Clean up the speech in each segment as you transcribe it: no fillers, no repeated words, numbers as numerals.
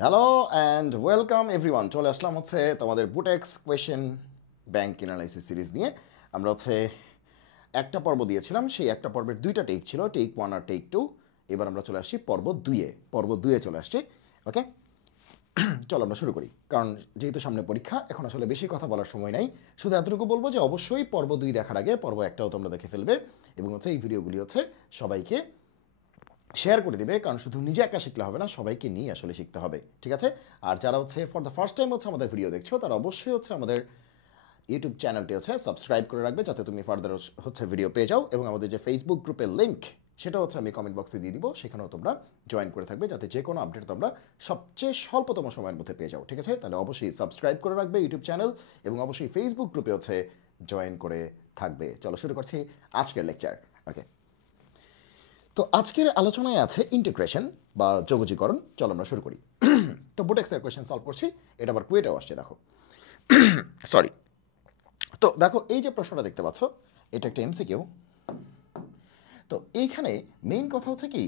Hello and welcome everyone. চলে আসলাম হচ্ছে তোমাদের Butex question bank analysis series নিয়ে। আমরা হচ্ছে একটা পর্ব দিয়েছিলাম, সেই একটা পর্বের দুইটা টেক ছিল, টেক 1 আর টেক 2। এবার আমরা চলে আসছি পর্ব 2-এ চলে আসছি। ওকে, চলো আমরা শুরু করি, কারণ যেহেতু সামনে পরীক্ষা, এখন আসলে বেশি কথা বলার সময় নাই। শুধু এতটুকু বলবো যে অবশ্যই পর্ব 2 দেখার আগে পর্ব 1টাও তোমরা দেখে ফেলবে, এবং হচ্ছে এই ভিডিওগুলি হচ্ছে সবাইকে শেয়ার করে দিবে, কারণ শুধু নিজে একা শিখলে হবে না, সবাইকে নিয়ে আসলে শিখতে হবে, ঠিক আছে? আর যারা হচ্ছে ফর দ্য ফার্স্ট টাইম হচ্ছে আমাদের ভিডিও দেখছো, তারা অবশ্যই হচ্ছে আমাদের ইউটিউব চ্যানেলটি হচ্ছে সাবস্ক্রাইব করে রাখবে, যাতে তুমি ফার্দার হচ্ছে ভিডিও পেয়ে যাও। এবং আমাদের যে ফেসবুক গ্রুপের লিঙ্ক, সেটা হচ্ছে আমি কমেন্ট বক্সে দিয়ে দিব, সেখানেও তোমরা জয়েন করে থাকবে, যাতে যে কোনো আপডেট তোমরা সবচেয়ে স্বল্পতম সময়ের মধ্যে পেয়ে যাও, ঠিক আছে? তাহলে অবশ্যই সাবস্ক্রাইব করে রাখবে ইউটিউব চ্যানেল, এবং অবশ্যই ফেসবুক গ্রুপে হচ্ছে জয়েন করে থাকবে। চলো শুরু করছি আজকের লেকচার। ওকে, তো আজকের আলোচনায় আছে ইন্টিগ্রেশন বা যোগজীকরণ। চলো আমরা শুরু করি। তো বুটেক্সের কোয়েশ্চেন সলভ করছি, এটা আবার কুয়েটাও আসছে, দেখো। সরি। তো দেখো, এই যে প্রশ্নটা দেখতে পাচ্ছ, এটা একটা এমসিকিউ। তো এইখানে মেইন কথা হচ্ছে কি,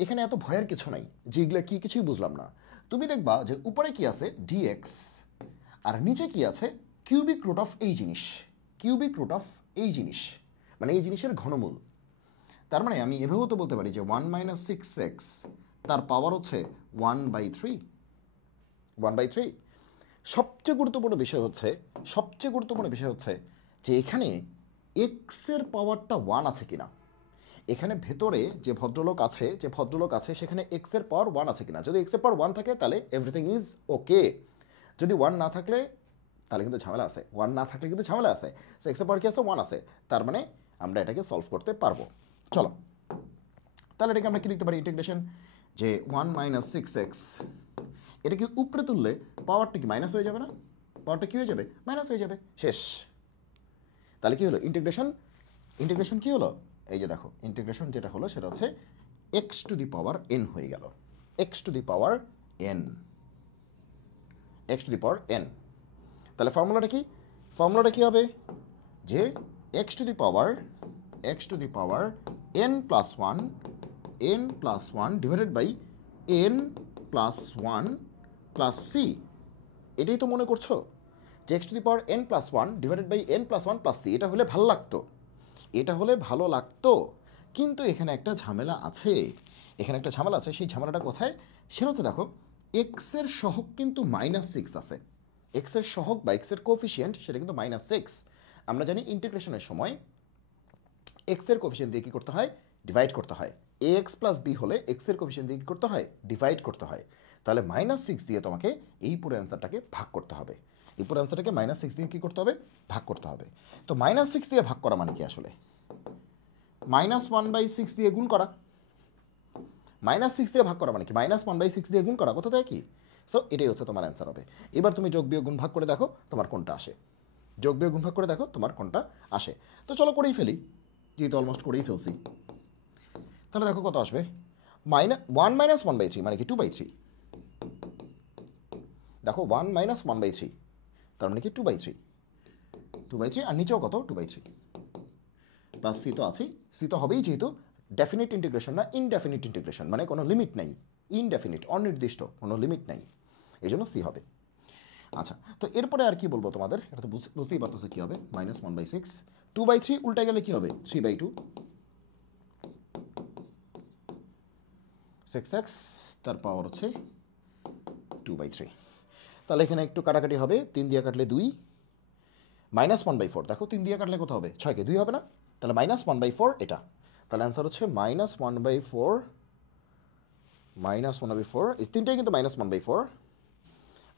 এখানে এত ভয়ের কিছু নাই, যেগুলো কি কিছুই বুঝলাম না। তুমি দেখবা যে উপরে কি আছে ডিএক্স, আর নিচে কি আছে কিউবিক রুট অফ এই জিনিস, কিউবিক রুট অফ এই জিনিস, মানে এই জিনিসের ঘনমূল। তার মানে আমি এভাবেও তো বলতে পারি যে 1-6x তার পাওয়ার হচ্ছে 1/3। সবচেয়ে গুরুত্বপূর্ণ বিষয় হচ্ছে যে এখানে এক্সের পাওয়ারটা 1 আছে কিনা, এখানে ভেতরে যে ভদ্রলোক আছে সেখানে এক্সের পাওয়ার 1 আছে কিনা। যদি এক্সের পাওয়ার 1 থাকে তাহলে এভরিথিং ইজ ওকে। যদি 1 না থাকলে তাহলে কিন্তু ঝামেলা আছে, সো এক্সের পাওয়ার কি আছে, 1 আছে। তার মানে আমরা এটাকে সলভ করতে পারবো। চলো, তাহলে এটাকে আমরা কি লিখতে পারি, ইন্টিগ্রেশন যে 1-6x, এটা কি উপরে তুললে পাওয়ারটা কি মাইনাস হয়ে যাবে না? পাওয়ারটা কি হয়ে যাবে, মাইনাস হয়ে যাবে, শেষ। তাহলে কি হলো ইন্টিগ্রেশন কি হলো, এই যে দেখো ইন্টিগ্রেশন যেটা হলো সেটা হচ্ছে x⁴n হয়ে গেল, x⁴n, x⁴n। তাহলে ফর্মুলাটা কি হবে, যে x⁴n + 1 divided by n + 1 + c। এটাই তো মনে করছো যে x⁴n + 1 divided by n + 1 + c। এটা হলে ভালো লাগতো, কিন্তু এখানে একটা ঝামেলা আছে। সেই ঝামেলাটা কোথায়? সেটা হচ্ছে দেখো, এক্সের সহগ কিন্তু -6 আছে, এক্সের সহগ বা এক্সের কোফিশিয়েন্ট সেটা কিন্তু -6। আমরা জানি ইন্টিগ্রেশনের সময় এক্সের কোফিশিয়েন্ট দিয়ে কী করতে হয়, ডিভাইড করতে হয়। ax + b হলে এক্সের কোফিশিয়েন্ট দিয়ে কী করতে হয়, ডিভাইড করতে হয়। তাহলে -6 দিয়ে তোমাকে এই পুরো অ্যান্সারটাকে ভাগ করতে হবে, -6 দিয়ে কী করতে হবে, ভাগ করতে হবে। তো -6 দিয়ে ভাগ করা মানে কি আসলে, -1/6 দিয়ে গুণ করা। -6 দিয়ে ভাগ করা মানে কি, -1/6 দিয়ে গুণ করা, কোথা থেকে কি। সো এটাই হচ্ছে তোমার অ্যান্সার হবে। এবার তুমি যোগ বিয়োগ গুণ ভাগ করে দেখো তোমার কোনটা আসে, তো চলো করেই ফেলি, যেহেতু অলমোস্ট করেই ফেলছি। তাহলে দেখো কত আসবে, 1-1/3 মানে কি 2/3। দেখো 1-1/3 তার মানে কি 2/3, আর নিচেও কত 2/3, প্লাস সি তো আছেই, সি তো হবেই, যেহেতু ডেফিনিট ইন্টিগ্রেশন না ইনডেফিনিট ইন্টিগ্রেশন, মানে কোনো লিমিট নেই, ইনডেফিনিট অনির্দিষ্ট, কোনো লিমিট নেই, এই জন্য সি হবে। আচ্ছা, তো এরপরে আর কি বলবো তোমাদের, এটা তো বুঝতেই পারতেছে কী হবে, -1/6, 2/3 উল্টে গেলে কী হবে, 3/2, 6x তার পাওয়ার হচ্ছে 2/3। তাহলে এখানে একটু কাটাকাটি হবে, 3 দিয়ে কাটলে 2, -1/4, দেখো 3 দিয়ে কাটলে কত হবে, 6কে 2 হবে না, তাহলে -1/4 এটা। তাহলে অ্যান্সার হচ্ছে -1/4, এই তিনটাই কিন্তু -1/4।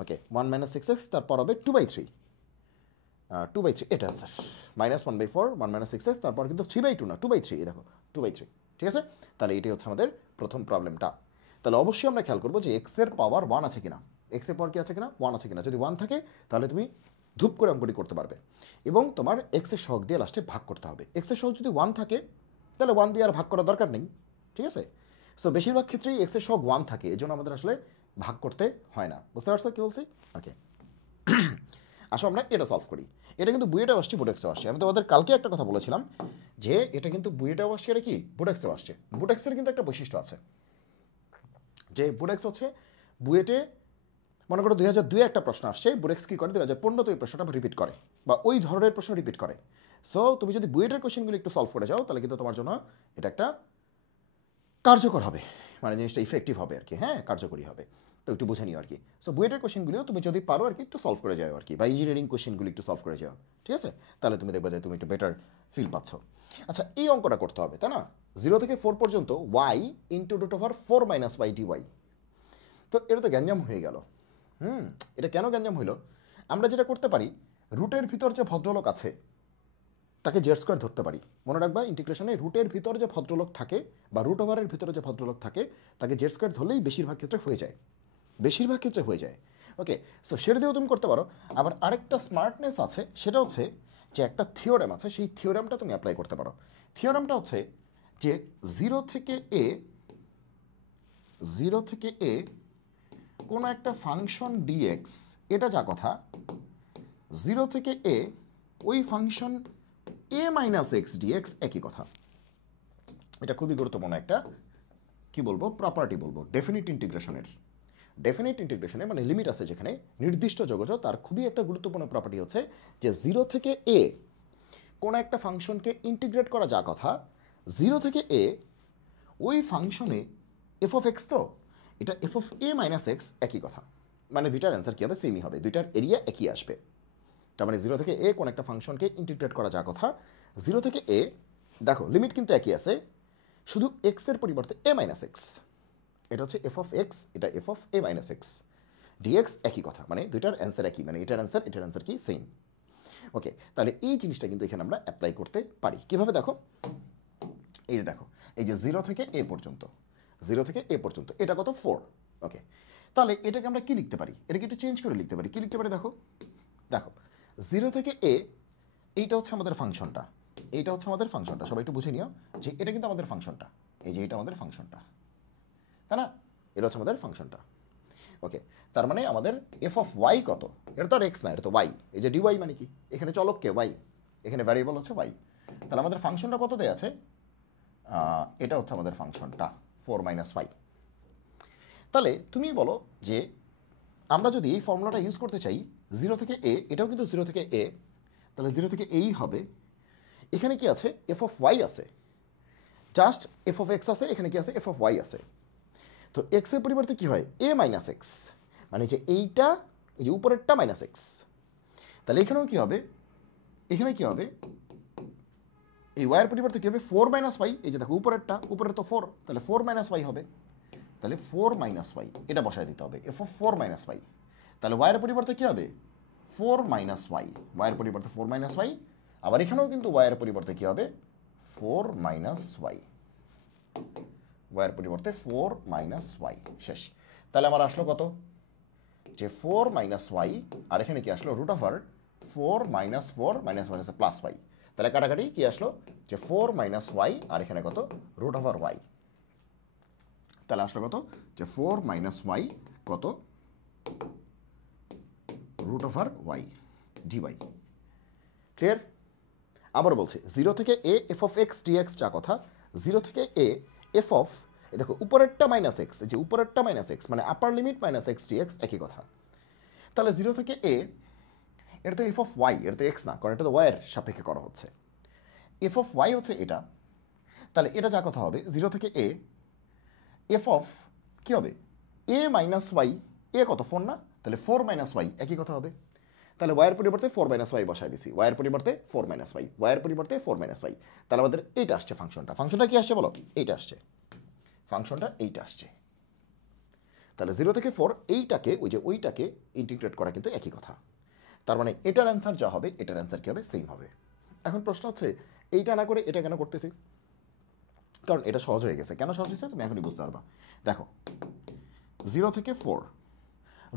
ওকে, 1 - 6x তারপর হবে 2/3, এটা অ্যান্সার। -1/4, 1 - 6x, তারপর কিন্তু 3/2 না, 2/3, এই দেখো 2/3, ঠিক আছে? তাহলে এটাই হচ্ছে আমাদের প্রথম প্রবলেমটা। তাহলে অবশ্যই আমরা খেয়াল করবো যে এক্সের পাওয়ার 1 আছে কিনা, এক্সের পাওয়ার কি আছে কিনা, 1 আছে কিনা। যদি 1 থাকে তাহলে তুমি ধূপ করে অঙ্কটি করতে পারবে, এবং তোমার এক্সের সহগ দিয়ে লাস্টে ভাগ করতে হবে। এক্সের সহগ যদি 1 থাকে তাহলে 1 দিয়ে আর ভাগ করার দরকার নেই, ঠিক আছে? সো বেশিরভাগ ক্ষেত্রেই এক্সের সহগ 1 থাকে, এই জন্য আমাদের আসলে ভাগ করতে হয় না। বুঝতে পারছো কি বলছি? ওকে, আসো আমরা এটা সলভ করি। এটা কিন্তু বুয়েটাও আসছে, বুটেক্সেও আসছে। আমি তোমাদের কালকে একটা কথা বলেছিলাম যে এটা কিন্তু বুয়েটাও আসছে, এটা কি বুটেক্সেও আসছে। বুটেক্সের কিন্তু একটা বৈশিষ্ট্য আছে, যে বুটেক্স হচ্ছে বুয়েটে মনে করো 2002 একটা প্রশ্ন আসছে, বুয়েক্স কী করে 2015 এই প্রশ্নটা রিপিট করে বা ওই ধরনের প্রশ্ন রিপিট করে। সো তুমি যদি বুয়েটের কোয়েশ্চেনগুলো একটু সলভ করে যাও তাহলে কিন্তু তোমার জন্য এটা একটা কার্যকর হবে, মানে জিনিসটা ইফেক্টিভ হবে আর কি, হ্যাঁ কার্যকরী হবে। তো একটু বুঝে নিও আর কি। সো বুয়েটের কোয়েশ্চেনগুলিও তুমি যদি পারো আর কি একটু সলভ করে যাও আর কি, বা ইঞ্জিনিয়ারিং কোয়েশ্চেনগুলি একটু সলভ করে যাও, ঠিক আছে? তাহলে তুমি দেখবে যে তুমি একটু বেটার ফিল পাচ্ছ। আচ্ছা, এই অঙ্কটা করতে হবে তাই না? 0 থেকে 4 পর্যন্ত y into root over 4 minus y dy। তো এটা তো গ্যাঞ্জাম হয়ে গেল। এটা কেন গ্যাঞ্জাম হইল? আমরা যেটা করতে পারি, রুটের ভিতর যে ভদ্রলোক আছে তাকে জেড স্কোয়ার ধরতে পারি। মনে রাখবা ইন্টিগ্রেশনে রুটের ভিতর যে ভদ্রলোক থাকে বা রুট ওভারের ভিতরে যে ভদ্রলোক থাকে তাকে জেড স্কোয়ার ধরলেই বেশিরভাগ ক্ষেত্রে হয়ে যায়, বেশিরভাগ ক্ষেত্রে হয়ে যায়। ওকে, সো সেটা দিয়েও তুমি করতে পারো। আবার আরেকটা স্মার্টনেস আছে, সেটা হচ্ছে যে একটা থিওরেম আছে, সেই থিওরেমটা তুমি অ্যাপ্লাই করতে পারো। থিওরেমটা হচ্ছে যে 0 থেকে এ কোনো একটা ফাংশন ডিএক্স, এটা যা কথা 0 থেকে এ ওই ফাংশন এ মাইনাস এক্স ডিএক্স একই কথা। এটা খুবই গুরুত্বপূর্ণ একটা কি বলবো প্রপার্টি বলবো ডেফিনিট ইন্টিগ্রেশনের। ডেফিনিট ইন্টিগ্রেশনে মানে লিমিট আছে যেখানে নির্দিষ্ট জগৎ, তার খুবই একটা গুরুত্বপূর্ণ প্রপার্টি হচ্ছে যে 0 থেকে এ কোনো একটা ফাংশনকে ইন্টিগ্রেট করা যা কথা, 0 থেকে এ ওই ফাংশনে এফ অফ এক্স, তো এটা f of a minus x একই কথা। মানে দুইটার অ্যান্সার কী হবে? সেমই হবে, দুইটার এরিয়া একই আসবে। তার মানে 0 থেকে এ কোন একটা ফাংশনকে ইন্টিগ্রেট করা যা কথা, 0 থেকে এ দেখো লিমিট কিন্তু একই আছে, শুধু এক্সের পরিবর্তে এ মাইনাস এক্স। এটা হচ্ছে এফ অফ এক্স, এটা f of a minus x, d x একই কথা, মানে দুইটার অ্যান্সার একই, মানে এটার অ্যান্সার কি সেম। ওকে, তাহলে এই জিনিসটা কিন্তু এখানে আমরা অ্যাপ্লাই করতে পারি। কিভাবে দেখো, এই যে দেখো, এই যে 0 থেকে এ পর্যন্ত, 0 থেকে এ পর্যন্ত এটা কত 4। ওকে, তাহলে এটাকে আমরা কি লিখতে পারি? এটাকে একটু চেঞ্জ করে লিখতে পারি। কি লিখতে পারি দেখো, দেখো 0 থেকে এ এইটা হচ্ছে আমাদের ফাংশনটা, এইটা হচ্ছে আমাদের ফাংশনটা, সবাই একটু বুঝে নিও যে এটা কিন্তু আমাদের ফাংশনটা, এই যে এটা আমাদের ফাংশনটা, তাই না? এটা হচ্ছে আমাদের ফাংশনটা। ওকে, তার মানে আমাদের এফ অফ ওয়াই কত? এটা তো আর এক্স না, এটা তো ওয়াই। এই যে ডিওয়াই মানে কি, এখানে চলককে ওয়াই, এখানে ভ্যারিয়েবল হচ্ছে ওয়াই। তাহলে আমাদের ফাংশনটা কত দেয়া আছে? এটা হচ্ছে আমাদের ফাংশনটা 4 মাইনাস ওয়াই। তাহলে তুমি বলো যে আমরা যদি এই ফর্মুলাটা ইউজ করতে চাই 0 থেকে এ, এটাও কিন্তু 0 থেকে এ, তাহলে 0 থেকে এই হবে। এখানে কি আছে? এফ অফ ওয়াই আছে, জাস্ট এফ অফ এক্স আছে, এখানে কি আছে? এফ অফ ওয়াই আছে। তো এক্সের পরিবর্তে কি হয়? এ মাইনাস এক্স, মানে যে এইটা, এই যে উপরেরটা মাইনাস এক্স। তাহলে এখানেও কি হবে? এখানে কি হবে? এই ওয়াইয়ের পরিবর্তে কি হবে? 4 মাইনাস ওয়াই। এই যে দেখো উপরেরটা, উপরের তো 4, তাহলে 4 মাইনাস ওয়াই হবে। তাহলে 4 মাইনাস ওয়াই এটা বসায় দিতে হবে, এফ অফ 4 মাইনাস ওয়াই। তাহলে ওয়াইয়ের পরিবর্তে কী হবে? 4 মাইনাস ওয়াই, ওয়াইয়ের পরিবর্তে 4 মাইনাস ওয়াই। আবার এখানেও কিন্তু ওয়াইয়ের পরিবর্তে কী হবে? 4 মাইনাস ওয়াই, ওয়াইয়ের পরিবর্তে 4 মাইনাস ওয়াই। শেষ। তাহলে আমার আসলো কত? যে 4 মাইনাস ওয়াই, আর এখানে কি আসলো? Root over 4 minus 4 minus minus plus y. তাহলে কাটাকাটি কি আসলো? যে 4 মাইনাস ওয়াই, আর এখানে কত? Root over y. তাহলে আসলো কত? যে 4 মাইনাস ওয়াই কত? Root over y d y. Clear? আবার বলছি 0 থেকে a f of x d x যা কথা, 0 থেকে এ এফ অফ, এই দেখো উপরেরটা মাইনাস এক্স, যে উপরেরটা মাইনাস এক্স মানে upper limit minus x d x একই কথা। তাহলে 0 থেকে এ, এটা তো এফ অফ ওয়াই, এটা তো এক্স না, কারণ এটা তো ওয়াইয়ের সাপেক্ষে করা হচ্ছে। এফ অফ ওয়াই হচ্ছে এটা, তাহলে এটা যা কথা হবে 0 থেকে এ এফ অফ কী হবে? এ মাইনাস ওয়াই, এ কত? 4 না? তাহলে 4 মাইনাস ওয়াই একই কথা হবে। তাহলে ওয়াইয়ের পরিবর্তে 4 মাইনাস ওয়াই বসাই দিছি, ওয়াইয়ের পরিবর্তে 4 মাইনাস ওয়াই, ওয়াইয়ের পরিবর্তে 4 মাইনাস ওয়াই। তাহলে আমাদের এইটা আসছে ফাংশনটা। ফাংশনটা কি আসছে বলো? এইটা আসছে ফাংশনটা, এইটা আসছে। তাহলে 0 থেকে 4 এইটাকে ওই যে ওইটাকে ইন্টিগ্রেট করা কিন্তু একই কথা। তার মানে এটার অ্যান্সার যা হবে এটার অ্যান্সার কী হবে? সেম হবে। এখন প্রশ্ন হচ্ছে এইটা না করে এটা কেন করতেছি? কারণ এটা সহজ হয়ে গেছে। কেন সহজ হয়েছে তুমি এখনই বুঝতে পারবা। দেখো 0 থেকে 4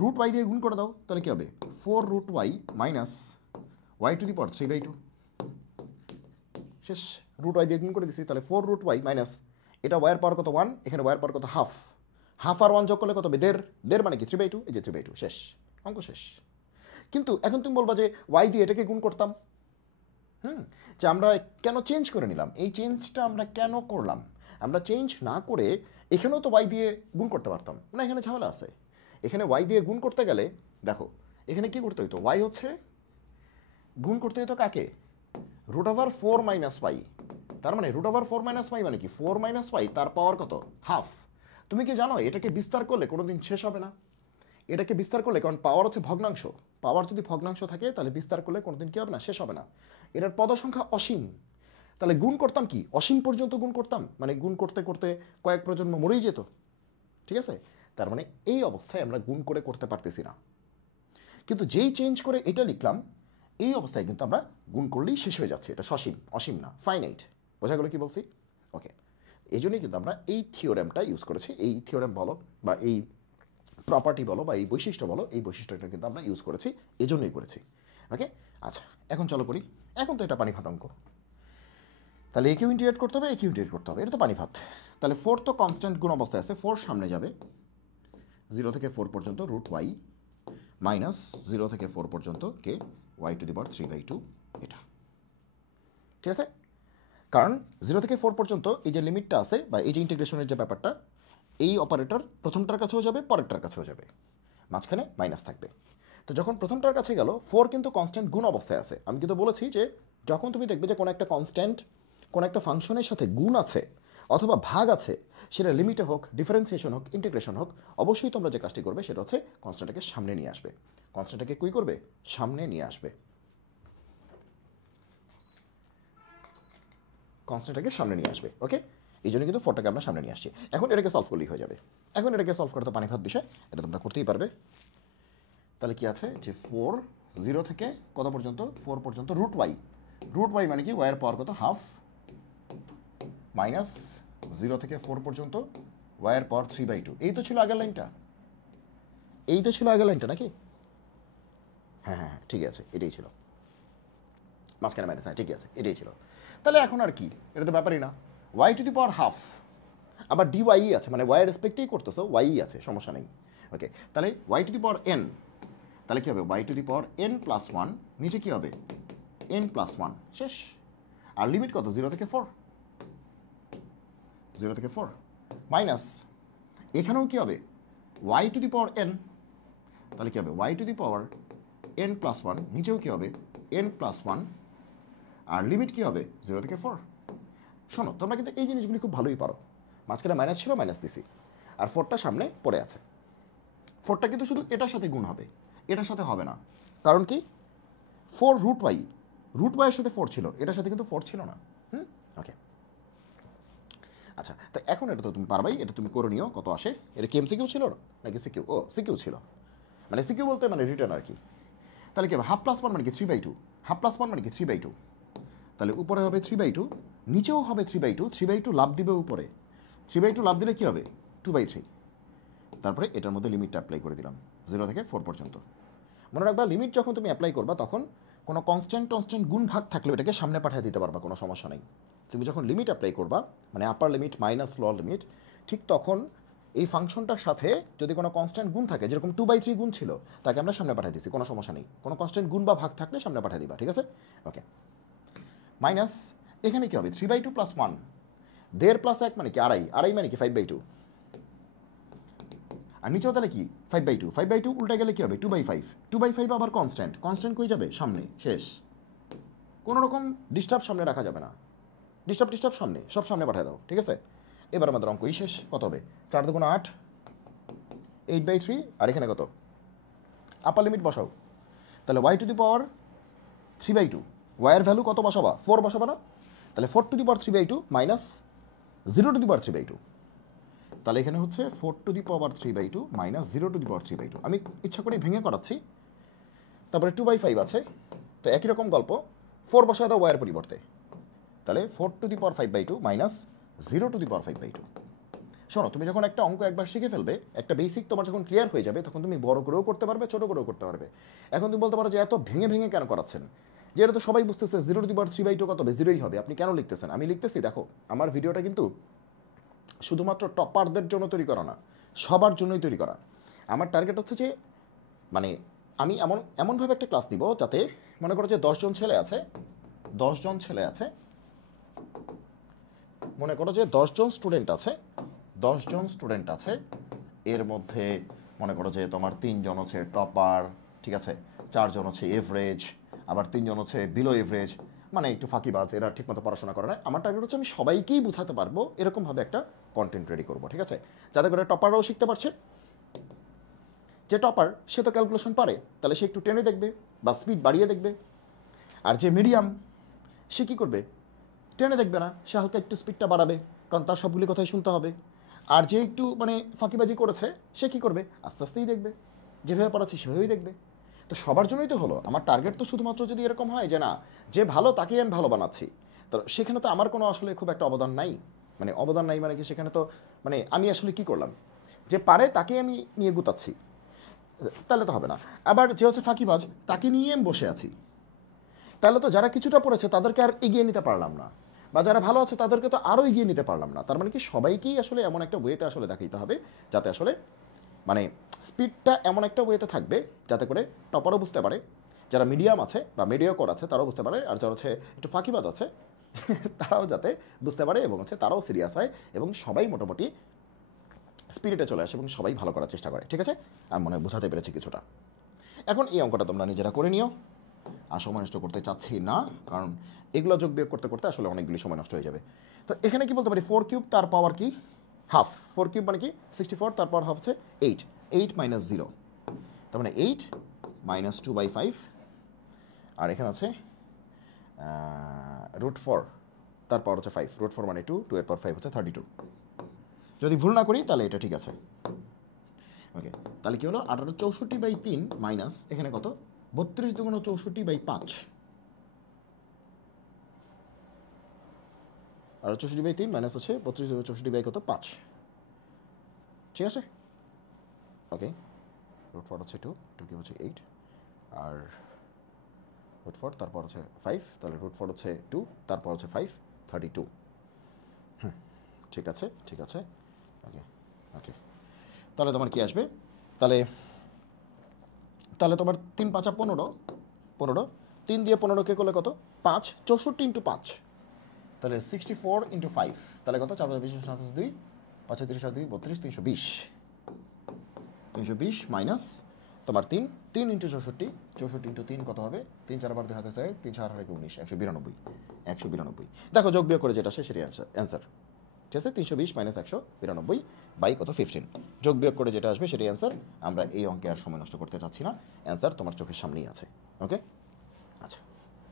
রুট ওয়াই দিয়ে গুণ করে দাও, তাহলে কী হবে? 4 root y minus y to the power 3/2। শেষ। রুট ওয়াই দিয়ে গুণ করে দিচ্ছি, তাহলে 4 রুট ওয়াই মাইনাস এটা ওয়াইয়ের পাওয়ার কত? 1, এখানে ওয়াইয়ের পাওয়ার কত? হাফ। হাফ আর 1 যোগ করলে কত হবে? 1.5, 1.5 মানে কি 3/2, এই যে 3/2। শেষ, অঙ্ক শেষ। কিন্তু এখন তুমি বলবা যে ওয়াই দিয়ে এটাকে গুণ করতাম। যে আমরা কেন চেঞ্জ করে নিলাম? এই চেঞ্জটা আমরা কেন করলাম? আমরা চেঞ্জ না করে এখানেও তো ওয়াই দিয়ে গুণ করতে পারতাম না, এখানে ঝামেলা আছে। এখানে ওয়াই দিয়ে গুণ করতে গেলে দেখো এখানে কি করতে হতো, ওয়াই হচ্ছে গুণ করতে হতো কাকে, রুট ওভার 4 মাইনাস ওয়াই। তার মানে রুট ওভার 4 মাইনাস ওয়াই মানে কি 4 মাইনাস ওয়াই, তার পাওয়ার কত, হাফ। তুমি কি জানো এটাকে বিস্তার করলে কোনোদিন শেষ হবে না, এটাকে বিস্তার করলে, কারণ পাওয়ার হচ্ছে ভগ্নাংশ, পাওয়ার যদি ভগ্নাংশ থাকে তাহলে বিস্তার করলে কোনোদিন কি হবে না, শেষ হবে না। এটার পদ সংখ্যা অসীম, তাহলে গুণ করতাম কি অসীম পর্যন্ত গুণ করতাম, মানে গুণ করতে করতে কয়েক প্রজন্ম মরেই যেত, ঠিক আছে। তার মানে এই অবস্থায় আমরা গুণ করে করতে পারতেছি না, কিন্তু যেই চেঞ্জ করে এটা লিখলাম এই অবস্থায় কিন্তু আমরা গুণ করলেই শেষ হয়ে যাচ্ছে, এটা সসীম, অসীম না, ফাইনাইট। বোঝা গেল কি বলছি? ওকে, এই জন্যই কিন্তু আমরা এই থিওরেমটা ইউজ করেছি, এই থিওরেম বলো বা এই প্রপার্টি বলো বা এই বৈশিষ্ট্য বলো, এই বৈশিষ্ট্যটা কিন্তু আমরা ইউজ করেছি, এই জন্যই করেছি। ওকে, আচ্ছা এখন চলো করি। এখন তো এটা পানিভাত অঙ্ক, তাহলে একেও ইন্টিগ্রেট করতে হবে, একেও ইন্টিগ্রেট করতে হবে, এটা তো পানিভাত। তাহলে 4 তো কনস্ট্যান্ট গুণ অবস্থায় আছে, 4 সামনে যাবে, 0 থেকে 4 পর্যন্ত রুট ওয়াই মাইনাস 0 থেকে 4 পর্যন্ত কে ওয়াই টু দি পাওয়ার 3/2, এটা ঠিক আছে। কারণ 0 থেকে 4 পর্যন্ত এই যে লিমিটটা আছে বা এই যে ইন্টিগ্রেশনের যে ব্যাপারটা, এই অপারেটর প্রথমটার কাছেও যাবে, পরেরটার কাছেও যাবে, মাঝখানে মাইনাস থাকবে। তো যখন প্রথমটার কাছে গেল 4 কিন্তু কনস্ট্যান্ট গুণ অবস্থায় আছে, আমি কিন্তু বলেছি যে যখন তুমি দেখবে যে কোনো একটা কনস্ট্যান্ট কোনো একটা ফাংশনের সাথে গুণ আছে অথবা ভাগ আছে, সেটা লিমিটে হোক, ডিফারেন্সিয়েশন হোক, ইন্টিগ্রেশন হোক, অবশ্যই তোমরা যে কাজটি করবে সেটা হচ্ছে কনস্ট্যান্টটাকে সামনে নিয়ে আসবে, কনস্ট্যান্টটাকে কুই করবে, সামনে নিয়ে আসবে, কনস্ট্যান্টটাকে সামনে নিয়ে আসবে। ওকে, এই জন্য কিন্তু 4টাকে আমরা সামনে নিয়ে আসছি। এখন এটাকে সলভ করলেই হয়ে যাবে, এখন এটাকে সলভ করা তো পানিভাত বিষয়, এটা তোমরা করতেই পারবে। তাহলে কি আছে যে 4 0 থেকে কত পর্যন্ত, 4 পর্যন্ত রুট ওয়াই, রুট ওয়াই মানে কি ওয়াইয়ের পাওয়ার কত, হাফ, মাইনাস 0 থেকে 4 পর্যন্ত ওয়াইয়ের পাওয়ার 3/2। এই তো ছিল আগের লাইনটা, এই তো ছিল আগের লাইনটা নাকি? হ্যাঁ হ্যাঁ হ্যাঁ ঠিক আছে, এটাই ছিল, মাঝখানে মাইনাস, হ্যাঁ ঠিক আছে এটাই ছিল। তাহলে এখন আর কি, এটা তো ব্যাপারই না, y to the power half, আবার ডি ওয়াই আছে, মানে ওয়াইয়ের রেসপেক্টেই করতেছো, ওয়াই আছে, সমস্যা নেই। ওকে, তাহলে y to the power n, তাহলে কী হবে y to the power n plus 1, নিচে কী হবে এন প্লাস 1, শেষ। আর লিমিট কত, 0 থেকে 4, 0 থেকে 4 মাইনাস, এখানেও কী হবে y to the power n, তাহলে কী হবে y to the power n plus 1, নিচেও কী হবে এন প্লাস 1, আর লিমিট কী হবে 0 থেকে 4। শোনো তোমরা কিন্তু এই জিনিসগুলি খুব ভালোই পারো, মাঝখানে মাইনাস ছিল, মাইনাস দিছি, আর 4টা সামনে পড়ে আছে, 4টা কিন্তু শুধু এটার সাথে গুণ হবে, এটার সাথে হবে না, কারণ কি 4 রুট ওয়াই, রুট ওয়াইয়ের সাথে 4 ছিল, এটার সাথে কিন্তু 4 ছিল না। ওকে, আচ্ছা তো এখন এটা তো তুমি পারবাই, এটা তুমি করে নিও কত আসে। এটা কি এমসিকিউ ছিল নাকি সিকিউ? ও সিকিউ ছিল, মানে সিকিউ বলতে মানে রিটার্ন আর কি। তাহলে কি হবে হাফ প্লাস 1 মানে কি 3/2, হাফ প্লাস 1 মানে কি 3/2, তাহলে উপরে হবে 3/2, নিচেও হবে 3/2, 3/2 লাভ দিবে উপরে, 3/2 লাভ দিলে কী হবে 2/3, তারপরে এটার মধ্যে লিমিটটা অ্যাপ্লাই করে দিলাম 0 থেকে 4 পর্যন্ত। মনে রাখবা লিমিট যখন তুমি অ্যাপ্লাই করবা তখন কোনো কনস্ট্যান্ট গুণ ভাগ থাকলে এটাকে সামনে পাঠিয়ে দিতে পারবা, কোনো সমস্যা নেই। তুমি যখন লিমিট অ্যাপ্লাই করবা, মানে upper limit minus lower limit, ঠিক তখন এই ফাংশনটার সাথে যদি কোনো কনস্ট্যান্ট গুণ থাকে, যেরকম 2/3 গুণ ছিল, তাকে আমরা সামনে পাঠিয়ে দিচ্ছি, কোনো সমস্যা নেই। কোনো কনস্ট্যান্ট গুণ বা ভাগ থাকলে সামনে পাঠিয়ে দিবা, ঠিক আছে। ওকে, মাইনাস এখানে কী হবে 3/2 প্লাস 1, 1.5 প্লাস 1 মানে কি আড়াই, আড়াই মানে কি 5/2, আর নিচেও তাহলে কি 5/2, 5/2 উল্টে গেলে কী হবে 2/5, 2/5 আবার কনস্ট্যান্ট, কনস্ট্যান্ট কই যাবে সামনে, শেষ। কোনো রকম ডিস্টার্ব সামনে রাখা যাবে না, ডিস্টার্ব সামনে, সব সামনে পাঠিয়ে দাও, ঠিক আছে। এবার আমাদের অঙ্কই শেষ, কত হবে 4 2 8, 8/3, আর এখানে কত আপার লিমিট বসাও, তাহলে ওয়াই টু দি পাওয়ার 3/2, ওয়াইয়ের ভ্যালু কত বসাবা 4 বসাবা না, তাহলে 4 to the power 3/2 minus 0 to the power 3/2, তাহলে এখানে হচ্ছে 4 to the power 3/2 minus 0 to the power 3/2। আমি ইচ্ছা করে ভেঙে করাচ্ছি, তারপরে 2/5 আছে, তো একই রকম গল্প, 4 বসায় দাও ওয়াইয়ের পরিবর্তে, তাহলে 4 to the power 5/2 minus 0 to the power 5/2। শোনো তুমি যখন একটা অঙ্ক একবার শিখে ফেলবে, একটা বেসিক তোমার যখন ক্লিয়ার হয়ে যাবে, তখন তুমি বড় করেও করতে পারবে, ছোটো করেও করতে পারবে। এখন তুমি বলতে পারো যে এত ভেঙে ভেঙে কেন করাচ্ছেন, যে এটা তো সবাই বুঝতেছে 0 টু দি পাওয়ার 3/2 কত হবে, 0ই হবে, আপনি কেন লিখতেছেন? আমি লিখতেছি, দেখো আমার ভিডিওটা কিন্তু শুধুমাত্র টপারদের জন্য তৈরি করা না, সবার জন্যই তৈরি করা। আমার টার্গেট হচ্ছে যে মানে আমি এমনভাবে একটা ক্লাস দিব যাতে মনে করো যে 10 জন ছেলে আছে, 10 জন ছেলে আছে, মনে করো যে 10 জন স্টুডেন্ট আছে, 10 জন স্টুডেন্ট আছে, এর মধ্যে মনে করো যে তোমার 3 জন হচ্ছে টপার, ঠিক আছে, 4 জন হচ্ছে এভারেজ, আবার 3 জন হচ্ছে বিলো এভারেজ, মানে একটু ফাঁকিবাজ, এরা ঠিকমতো পড়াশোনা করে না। আমার টার্গেট হচ্ছে আমি সবাইকেই বোঝাতে পারবো এরকমভাবে একটা কন্টেন্ট রেডি করবো, ঠিক আছে, যাতে করে টপাররাও শিখতে পারছে। যে টপার সে তো ক্যালকুলেশন পারে, তাহলে সে একটু টেনে দেখবে বা স্পিড বাড়িয়ে দেখবে। আর যে মিডিয়াম সে কী করবে, টেনে দেখবে না, সে হালকা একটু স্পিডটা বাড়াবে, কারণ তার সবগুলি কথাই শুনতে হবে। আর যে একটু মানে ফাঁকিবাজি করেছে সে কী করবে, আস্তে আস্তেই দেখবে, যেভাবে পড়াচ্ছি সেভাবেই দেখবে। তো সবার জন্যই তো হলো। আমার টার্গেট তো শুধুমাত্র যদি এরকম হয় যে না, যে ভালো তাকেই আমি ভালো বানাচ্ছি, তো সেখানে তো আমার কোনো আসলে খুব একটা অবদান নাই। মানে অবদান নাই মানে কি, সেখানে তো মানে আমি আসলে কি করলাম, যে পারে তাকেই আমি নিয়ে গুতাচ্ছি, তাহলে তো হবে না। আবার যে হচ্ছে ফাঁকিবাজ তাকে নিয়ে আমি বসে আছি, তাহলে তো যারা কিছুটা পড়েছে তাদেরকে আর এগিয়ে নিতে পারলাম না, বা যারা ভালো আছে তাদেরকে তো আরও এগিয়ে নিতে পারলাম না। তার মানে কি সবাইকেই আসলে এমন একটা ওয়েতে আসলে দেখাইতে হবে যাতে আসলে মানে স্পিডটা এমন একটা ওয়েতে থাকবে যাতে করে টপারও বুঝতে পারে, যারা মিডিয়াম আছে বা মিডিয়াকর আছে তারাও বুঝতে পারে, আর যারা হচ্ছে একটু ফাঁকিবাজ আছে তারাও যাতে বুঝতে পারে, এবং হচ্ছে তারাও সিরিয়াস হয়, এবং সবাই মোটামুটি স্পিরিটে চলে আসে এবং সবাই ভালো করার চেষ্টা করে। ঠিক আছে, আমি মনে হয় বোঝাতে পেরেছি কিছুটা। এখন এই অঙ্কটা তোমরা নিজেরা করে নিও, আর সময় নষ্ট করতে চাচ্ছি না, কারণ এগুলো যোগ বিয়োগ করতে করতে আসলে অনেকগুলি সময় নষ্ট হয়ে যাবে। তো এখানে কি বলতে পারি, 4 কিউব তার পাওয়ার কি হাফ, 4 কিউব মানে কি 64, তার পাওয়ার হাফ হচ্ছে 8, 8 মাইনাস 0, তার মানে 8 মাইনাস 2/5, আর এখানে আছে √4, তার পাওয়ার হচ্ছে 5, √4 মানে 2, 2 এর পাওয়ার 5 হচ্ছে 32। যদি ভুল না করি তাহলে এটা ঠিক আছে। ওকে, তাহলে কি হলো 1864/3 মাইনাস এখানে কত 32 দুগুণ 64/5, আর 64/3 মাইনাস হচ্ছে 32 দুগুণ 64 কত 5, ঠিক আছে। ওকে, √4 হচ্ছে 2, 2 কি হচ্ছে 8, আর √4 তারপর হচ্ছে 5, তাহলে √4 হচ্ছে 2, তারপর হচ্ছে 5, 32। ঠিক আছে, ঠিক আছে। ওকে ওকে, তাহলে তোমার কি আসবে, তাহলে তাহলে তোমার 3 5 15, 15, 3 দিয়ে 15কে করলে কত 5, 64 ইন্টু 5, তাহলে 64 ইন্টু 5, তাহলে কত 4 20 27 2, 5 30 2 32, 320, 320 মাইনাস তোমার 3, 3 ইন্টু 64, 64 ইন্টু 3 কত হবে, 3 4 বার 2 হাতে 4, 3 4 19, 192, 192। দেখো যোগ বিয়োগ করে যেটা আসে সেটাই অ্যান্সার। ঠিক আছে, 320 মাইনাস 192 বাই কত 15, যোগ বিয়োগ করে যেটা আসবে সেটাই অ্যান্সার। আমরা এই অঙ্কে আর সময় নষ্ট করতে চাচ্ছি না, অ্যান্সার তোমার চোখের সামনেই আছে। ওকে, আচ্ছা,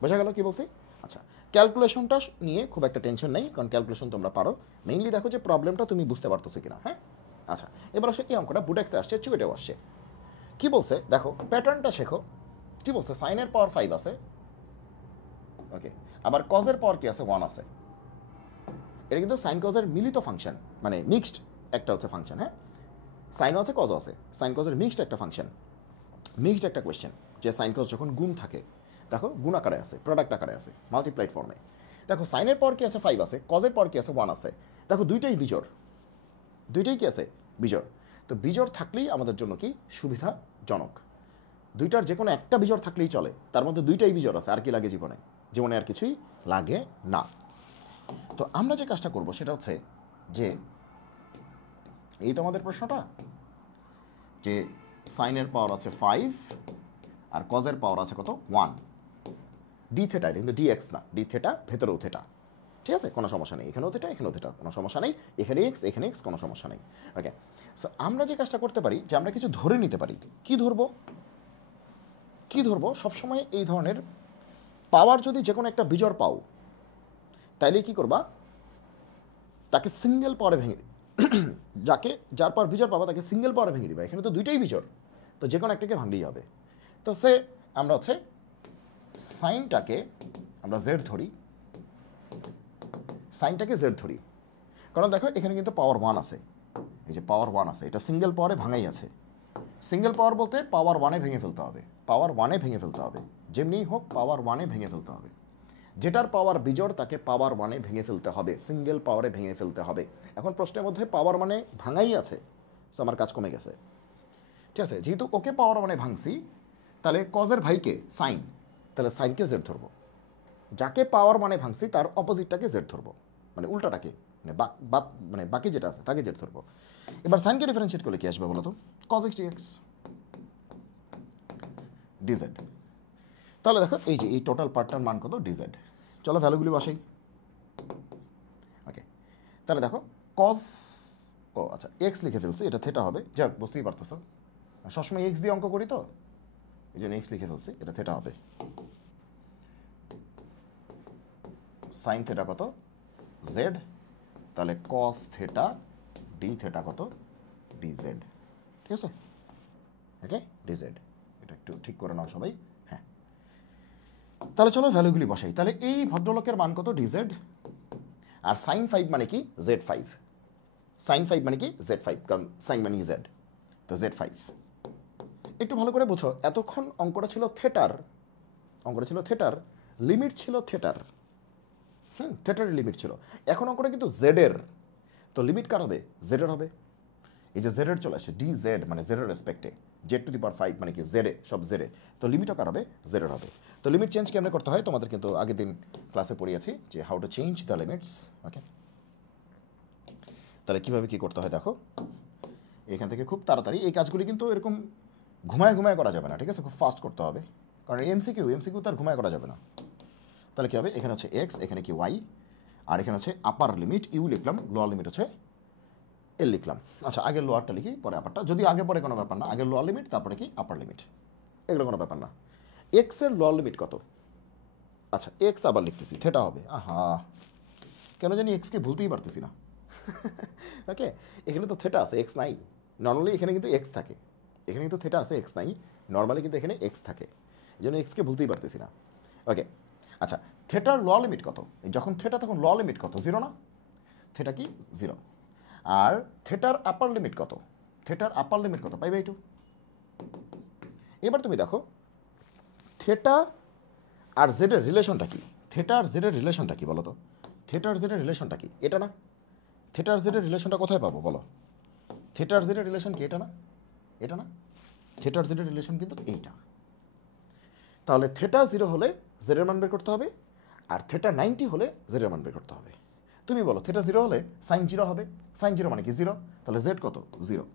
বোঝা গেল কি বলছি। আচ্ছা, ক্যালকুলেশনটা নিয়ে খুব একটা টেনশন নেই, কারণ ক্যালকুলেশন তোমরা পারো, মেইনলি দেখো যে প্রবলেমটা তুমি বুঝতে পারতেছো কিনা। হ্যাঁ, আচ্ছা, এবার আসে এই অঙ্কটা বুটেক্সে আসছে, চুয়েটেও আসছে। কি বলছে দেখো, প্যাটার্নটা শেখো। কি বলছে, সাইনের পাওয়ার 5 আছে, ওকে, আবার কজের পাওয়ার কি আছে 1 আছে। এটা কিন্তু সাইন কজের মিলিত ফাংশন, মানে মিক্সড একটা হচ্ছে ফাংশন। হ্যাঁ, সাইনও আছে কজও আছে, সাইন কজের মিক্সড একটা ফাংশন, মিক্সড একটা কোয়েশ্চেন, যে সাইন কজ যখন গুণ থাকে, দেখো গুণ আকারে আছে, প্রোডাক্ট আকারে আছে, মাল্টিপ্লাইড ফর্মে। দেখো সাইনের পাওয়ার কি আছে 5 আছে, কজের পাওয়ার কি আছে 1 আছে। দেখো দুইটাই বিজোড়, দুইটাই কি আছে বিজোড়। তো বিজোড় থাকলেই আমাদের জন্য কি সুবিধাজনক, দুইটার যে কোনো একটা বিজোড় থাকলেই চলে, তার মধ্যে দুইটাই বিজোড় আছে, আর কি লাগে জীবনে, জীবনে আর কিছুই লাগে না। তো আমরা যে কাজটা করব সেটা হচ্ছে যে এই তো আমাদের প্রশ্নটা, যে সাইনের পাওয়ার আছে 5 আর কজের পাওয়ার আছে কত 1, ডি থেটা, এটা কিন্তু ডিএক্স না, ডি থেটা ভেতরেও থেটা, ঠিক আছে, কোনো সমস্যা নেই, এখানেও থেটা এখানেও থেটা, কোনো সমস্যা নেই, এখানে এক্স এখানে এক্স, কোনো সমস্যা নেই। ওকে, সো আমরা যে কাজটা করতে পারি যে আমরা কিছু ধরে নিতে পারি। কি ধরবো, কি ধরবো, সবসময় এই ধরনের পাওয়ার যদি যে কোনো একটা বিজোড় পাও, তাইলে কি করবা, তাকে সিঙ্গেল পাওয়ারে ভেঙে যার পাওয়ার বিজোড় পাবা তাকে সিঙ্গেল পাওয়ারে ভেঙে দিবা। এখানে তো দুইটাই বিজোড়, তো যে কোনো একটাকে ভাঙলেই হবে। তো আমরা হচ্ছে সাইনটাকে আমরা জেড ধরি, সাইনটাকে জেড ধরি, কারণ দেখো এখানে কিন্তু পাওয়ার 1 আছে, এই যে পাওয়ার 1 আছে, এটা সিঙ্গেল পাওয়ারে ভাঙাই আছে। সিঙ্গেল পাওয়ার বলতে পাওয়ার 1-এ ভেঙে ফেলতে হবে, পাওয়ার 1-এ ভেঙে ফেলতে হবে, যেমনিই হোক পাওয়ার 1-এ ভেঙে ফেলতে হবে। যেটার পাওয়ার বিজোড় তাকে পাওয়ার 1-এ ভেঙে ফেলতে হবে, সিঙ্গেল পাওয়ারে ভেঙে ফেলতে হবে। এখন প্রশ্নের মধ্যে পাওয়ার মানে ভাঙাই আছে, সো আমার কাজ কমে গেছে। ঠিক আছে, যেহেতু ওকে পাওয়ার 1-এ ভাঙছি, তাহলে কজের ভাইকে সাইন, তাহলে সাইনকে জেড ধরবো। যাকে পাওয়ার 1-এ ভাঙছি তার অপোজিটটাকে জেড ধরবো, মানে উল্টাটাকে, মানে বাকি যেটা আছে তাকে জেড ধরবো। এবার সাইনকে ডিফারেন্সিয়েট করলে কি আসবে বলো তো? Cos x d x d z. তাহলে দেখো এই যে এই টোটাল পার্টটার মান কত? ডিজেড। চলো ভ্যালুগুলি বসাই। ওকে, তাহলে দেখো কজ, ও আচ্ছা এক্স লিখে ফেলছি, এটা থেটা হবে, যাক বুঝতেই পারতেছো সবসময় এক্স দিয়ে অঙ্ক করি তো এই জন্য এক্স লিখে ফেলছি, এটা থেটা হবে। সাইন থেটা কত? জেড। তাহলে কস থেটা ডি থেটা কত? ডিজেড। ঠিক আছে, ওকে ডিজেড। এটা একটু ঠিক করে নাও সবাই। হ্যাঁ, তাহলে চলো ভ্যালুগুলি বসাই। তাহলে এই ভদ্রলোকের মান কত? ডিজেড। আর সাইন 5 মানে কি? জেড 5। সাইন 5 মানে কি? জেড 5, কারণ সাইন মানে কি জেড, তো জেড 5। একটু ভালো করে বুঝো, এতক্ষণ অঙ্কটা ছিল থেটার, লিমিট ছিল থেটার, থেটারের লিমিট ছিল। এখন অঙ্কটা কিন্তু জেডের, তো লিমিট কার হবে? জেডের হবে। এই যে জেডের চলে আসে, ডি জেড মানে জেডের রেসপেক্টে, জেড টু দি পাওয়ার 5 মানে কি জেডে, সব জেডে, তো লিমিটও কার হবে? জেডের হবে। তো লিমিট চেঞ্জ কেমনে করতে হয় তোমাদের কিন্তু আগের দিন ক্লাসে পড়িয়েছি যে how to change the limits. Okay, তাহলে কীভাবে কী করতে হয় দেখো, এখান থেকে খুব তাড়াতাড়ি এই কাজগুলি কিন্তু এরকম ঘুমায় করা যাবে না, ঠিক আছে? খুব ফাস্ট করতে হবে, কারণ এমসিকিউ তার ঘুমায় করা যাবে না। তাহলে কী হবে? এখানে হচ্ছে এক্স, এখানে কি ওয়াই, আর এখানে হচ্ছে আপার লিমিট ইউ লিখলাম, লোয়ার লিমিট হচ্ছে এল লিখলাম। আচ্ছা, আগে লোয়ারটা লিখি পরে আপারটা, যদি আগে পরে কোনো ব্যাপার না, আগে লোয়ার লিমিট তারপরে কি আপার লিমিট, এগুলো কোনো ব্যাপার না। এক্সের লোয়ার লিমিট কত? আচ্ছা এক্স আবার লিখতেছি, থেটা হবে। আহা, কেন জানি এক্সকে ভুলতেই পারতেছি না। ওকে, এখানে তো থেটা আছে, এক্স নাই। নর্মালি এখানে কিন্তু এক্স থাকে, এখানে কিন্তু থেটা আছে, এক্স নাই। নর্মালি কিন্তু এখানে এক্স থাকে, এই জন্য এক্সকে ভুলতেই পারতেছি না। ওকে, আচ্ছা থেটার ল লিমিট কত? যখন থেটা তখন ল লিমিট কত? 0 না? থেটা কি 0। আর থেটার আপার লিমিট কত? থেটার আপার লিমিট কত? π/2। এবার তুমি দেখো থেটা আর জেডের রিলেশনটা কি? থেটা আর জেডের রিলেশনটা কি বলো তো? থেটা আর জেডের রিলেশনটা কি? এটা না? থেটা আর জেডের রিলেশনটা কোথায় পাবো বলো? থেটা আর জেডের রিলেশন কি? এটা না? এটা না? থেটা আর জেডের রিলেশন কিন্তু এইটা। তাহলে থেটা 0 হলে জেডের মান বের করতে হবে, আর থেটা 90 হলে জেডের মান বের করতে হবে। তুমি বলো থেটা 0 হলে সাইন 0 হবে, সাইন 0 মানে কি 0, তাহলে জেড কত? 0।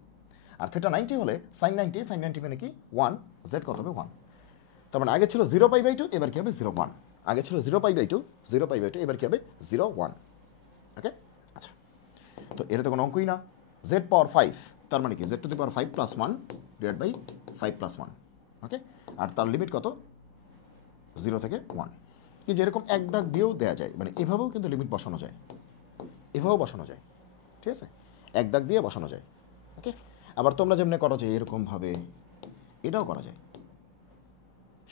আর থেটা 90 হলে সাইন 90 মানে কি 1, জেড কত হবে? 1। তার মানে আগে ছিল 0π/2, এবার কি হবে? 0, 1। আগে ছিল 0π/2, এবার কি হবে? 0, 1। ওকে, আচ্ছা, তো এটা তো কোনো অঙ্কই না। জেড পাওয়ার 5 তার মানে কি z to the power 5 + 1 divide by 5 + 1। Okay, আর তার লিমিট কত? 0 থেকে 1। কি যেরকম এক দাগ দিয়েও দেওয়া যায়, মানে এভাবেও কিন্তু লিমিট বসানো যায়, এভাবেও বসানো যায়, ঠিক আছে? এক দাগ দিয়ে বসানো যায়। ওকে, আবার তোমরা যেমনি করো যে এরকমভাবে, এটাও করা যায়,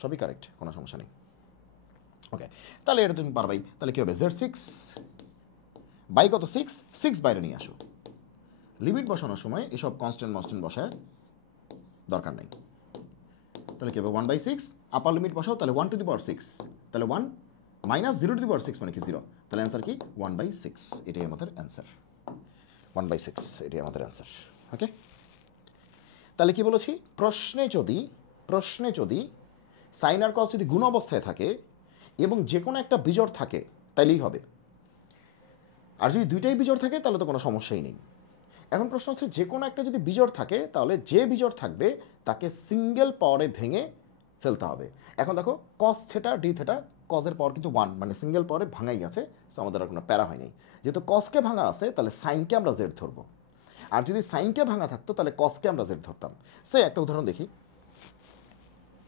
সবই কারেক্ট, কোনো সমস্যা নেই। ওকে, তাহলে এটা তুমি পারবাই। তাহলে কী হবে? Z6 বাই কত? 6 বাইরে নিয়ে আসো। লিমিট বসানোর সময় এসব কনস্ট্যান্ট বসায় দরকার নেই। তাহলে কী হবে? 1/6 আপার লিমিট বসাও, তাহলে 1 টু দি পাওয়ার 6, তাহলে 1 - 0 টু দি পাওয়ার 6 মানে কি 0, তাহলে অ্যান্সার কি? 1/6, এটাই আমাদের অ্যান্সার। 1/6 এটাই আমাদের অ্যান্সার। ওকে, তাহলে কি বলেছি? প্রশ্নে যদি সাইন আর কস যদি গুণ অবস্থায় থাকে এবং যে কোনো একটা বিজোড় থাকে তাইলেই হবে, আর যদি দুইটাই বিজোড় থাকে তাহলে তো কোনো সমস্যাই নেই। এখন প্রশ্ন হচ্ছে যে কোনো একটা যদি বিজোড় থাকে তাহলে যে বিজোড় থাকবে তাকে সিঙ্গেল পাওয়ারে ভেঙে ফেলতে হবে। এখন দেখো কস থেটা ডি থেটা, কজের পাওয়ার কিন্তু 1, মানে সিঙ্গেল পাওয়ারে ভাঙাই গেছে, সো আমাদের আর কোনো প্যারা হয়নি। যেহেতু কসকে ভাঙা আছে তাহলে সাইনকে আমরা জেড ধরবো, আর যদি সাইনকে ভাঙা থাকতো তাহলে কসকে আমরা জেড ধরতাম। সে একটা উদাহরণ দেখি,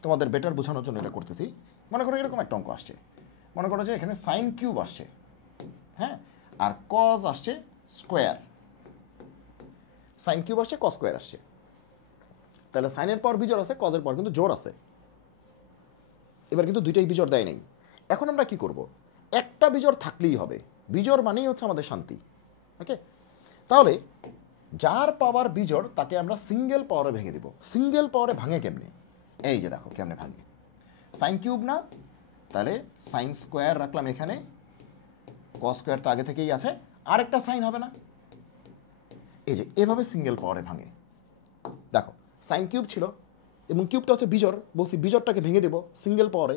তোমাদের বেটার বোঝানোর জন্য এটা করতেছি। মনে করো এরকম একটা অঙ্ক আসছে, মনে করো যে এখানে সাইন কিউব আসছে, হ্যাঁ, আর কজ আসছে স্কোয়ার, সাইন কিউব আসছে, কস স্কোয়ার আসছে। তাহলে সাইনের পাওয়ার বিজোড় আছে, কজের পাওয়ার কিন্তু জোড় আছে। এবার কিন্তু দুইটাই বিজোড় দেয় নাই। এখন আমরা কি করব? একটা বিজোড় থাকলেই হবে, বিজোড় মানেই হচ্ছে আমাদের শান্তি। ওকে, তাহলে যার পাওয়ার বিজোড় তাকে আমরা সিঙ্গেল পাওয়ারে ভেঙে দিব। সিঙ্গেল পাওয়ারে ভাঙে কেমনে? এই যে দেখো কেমনে ভাঙে। সাইন কিউব না, তাহলে সাইন স্কোয়ার রাখলাম এখানে, কস স্কোয়ার তো আগে থেকেই আছে, আরেকটা সাইন হবে না? এই যে এভাবে সিঙ্গেল পাওয়ারে ভাঙে। দেখো সাইন কিউব ছিল এবং কিউবটা হচ্ছে বিজোড়, বলছি বিজোড়টাকে ভেঙে দেব সিঙ্গেল পাওয়ারে,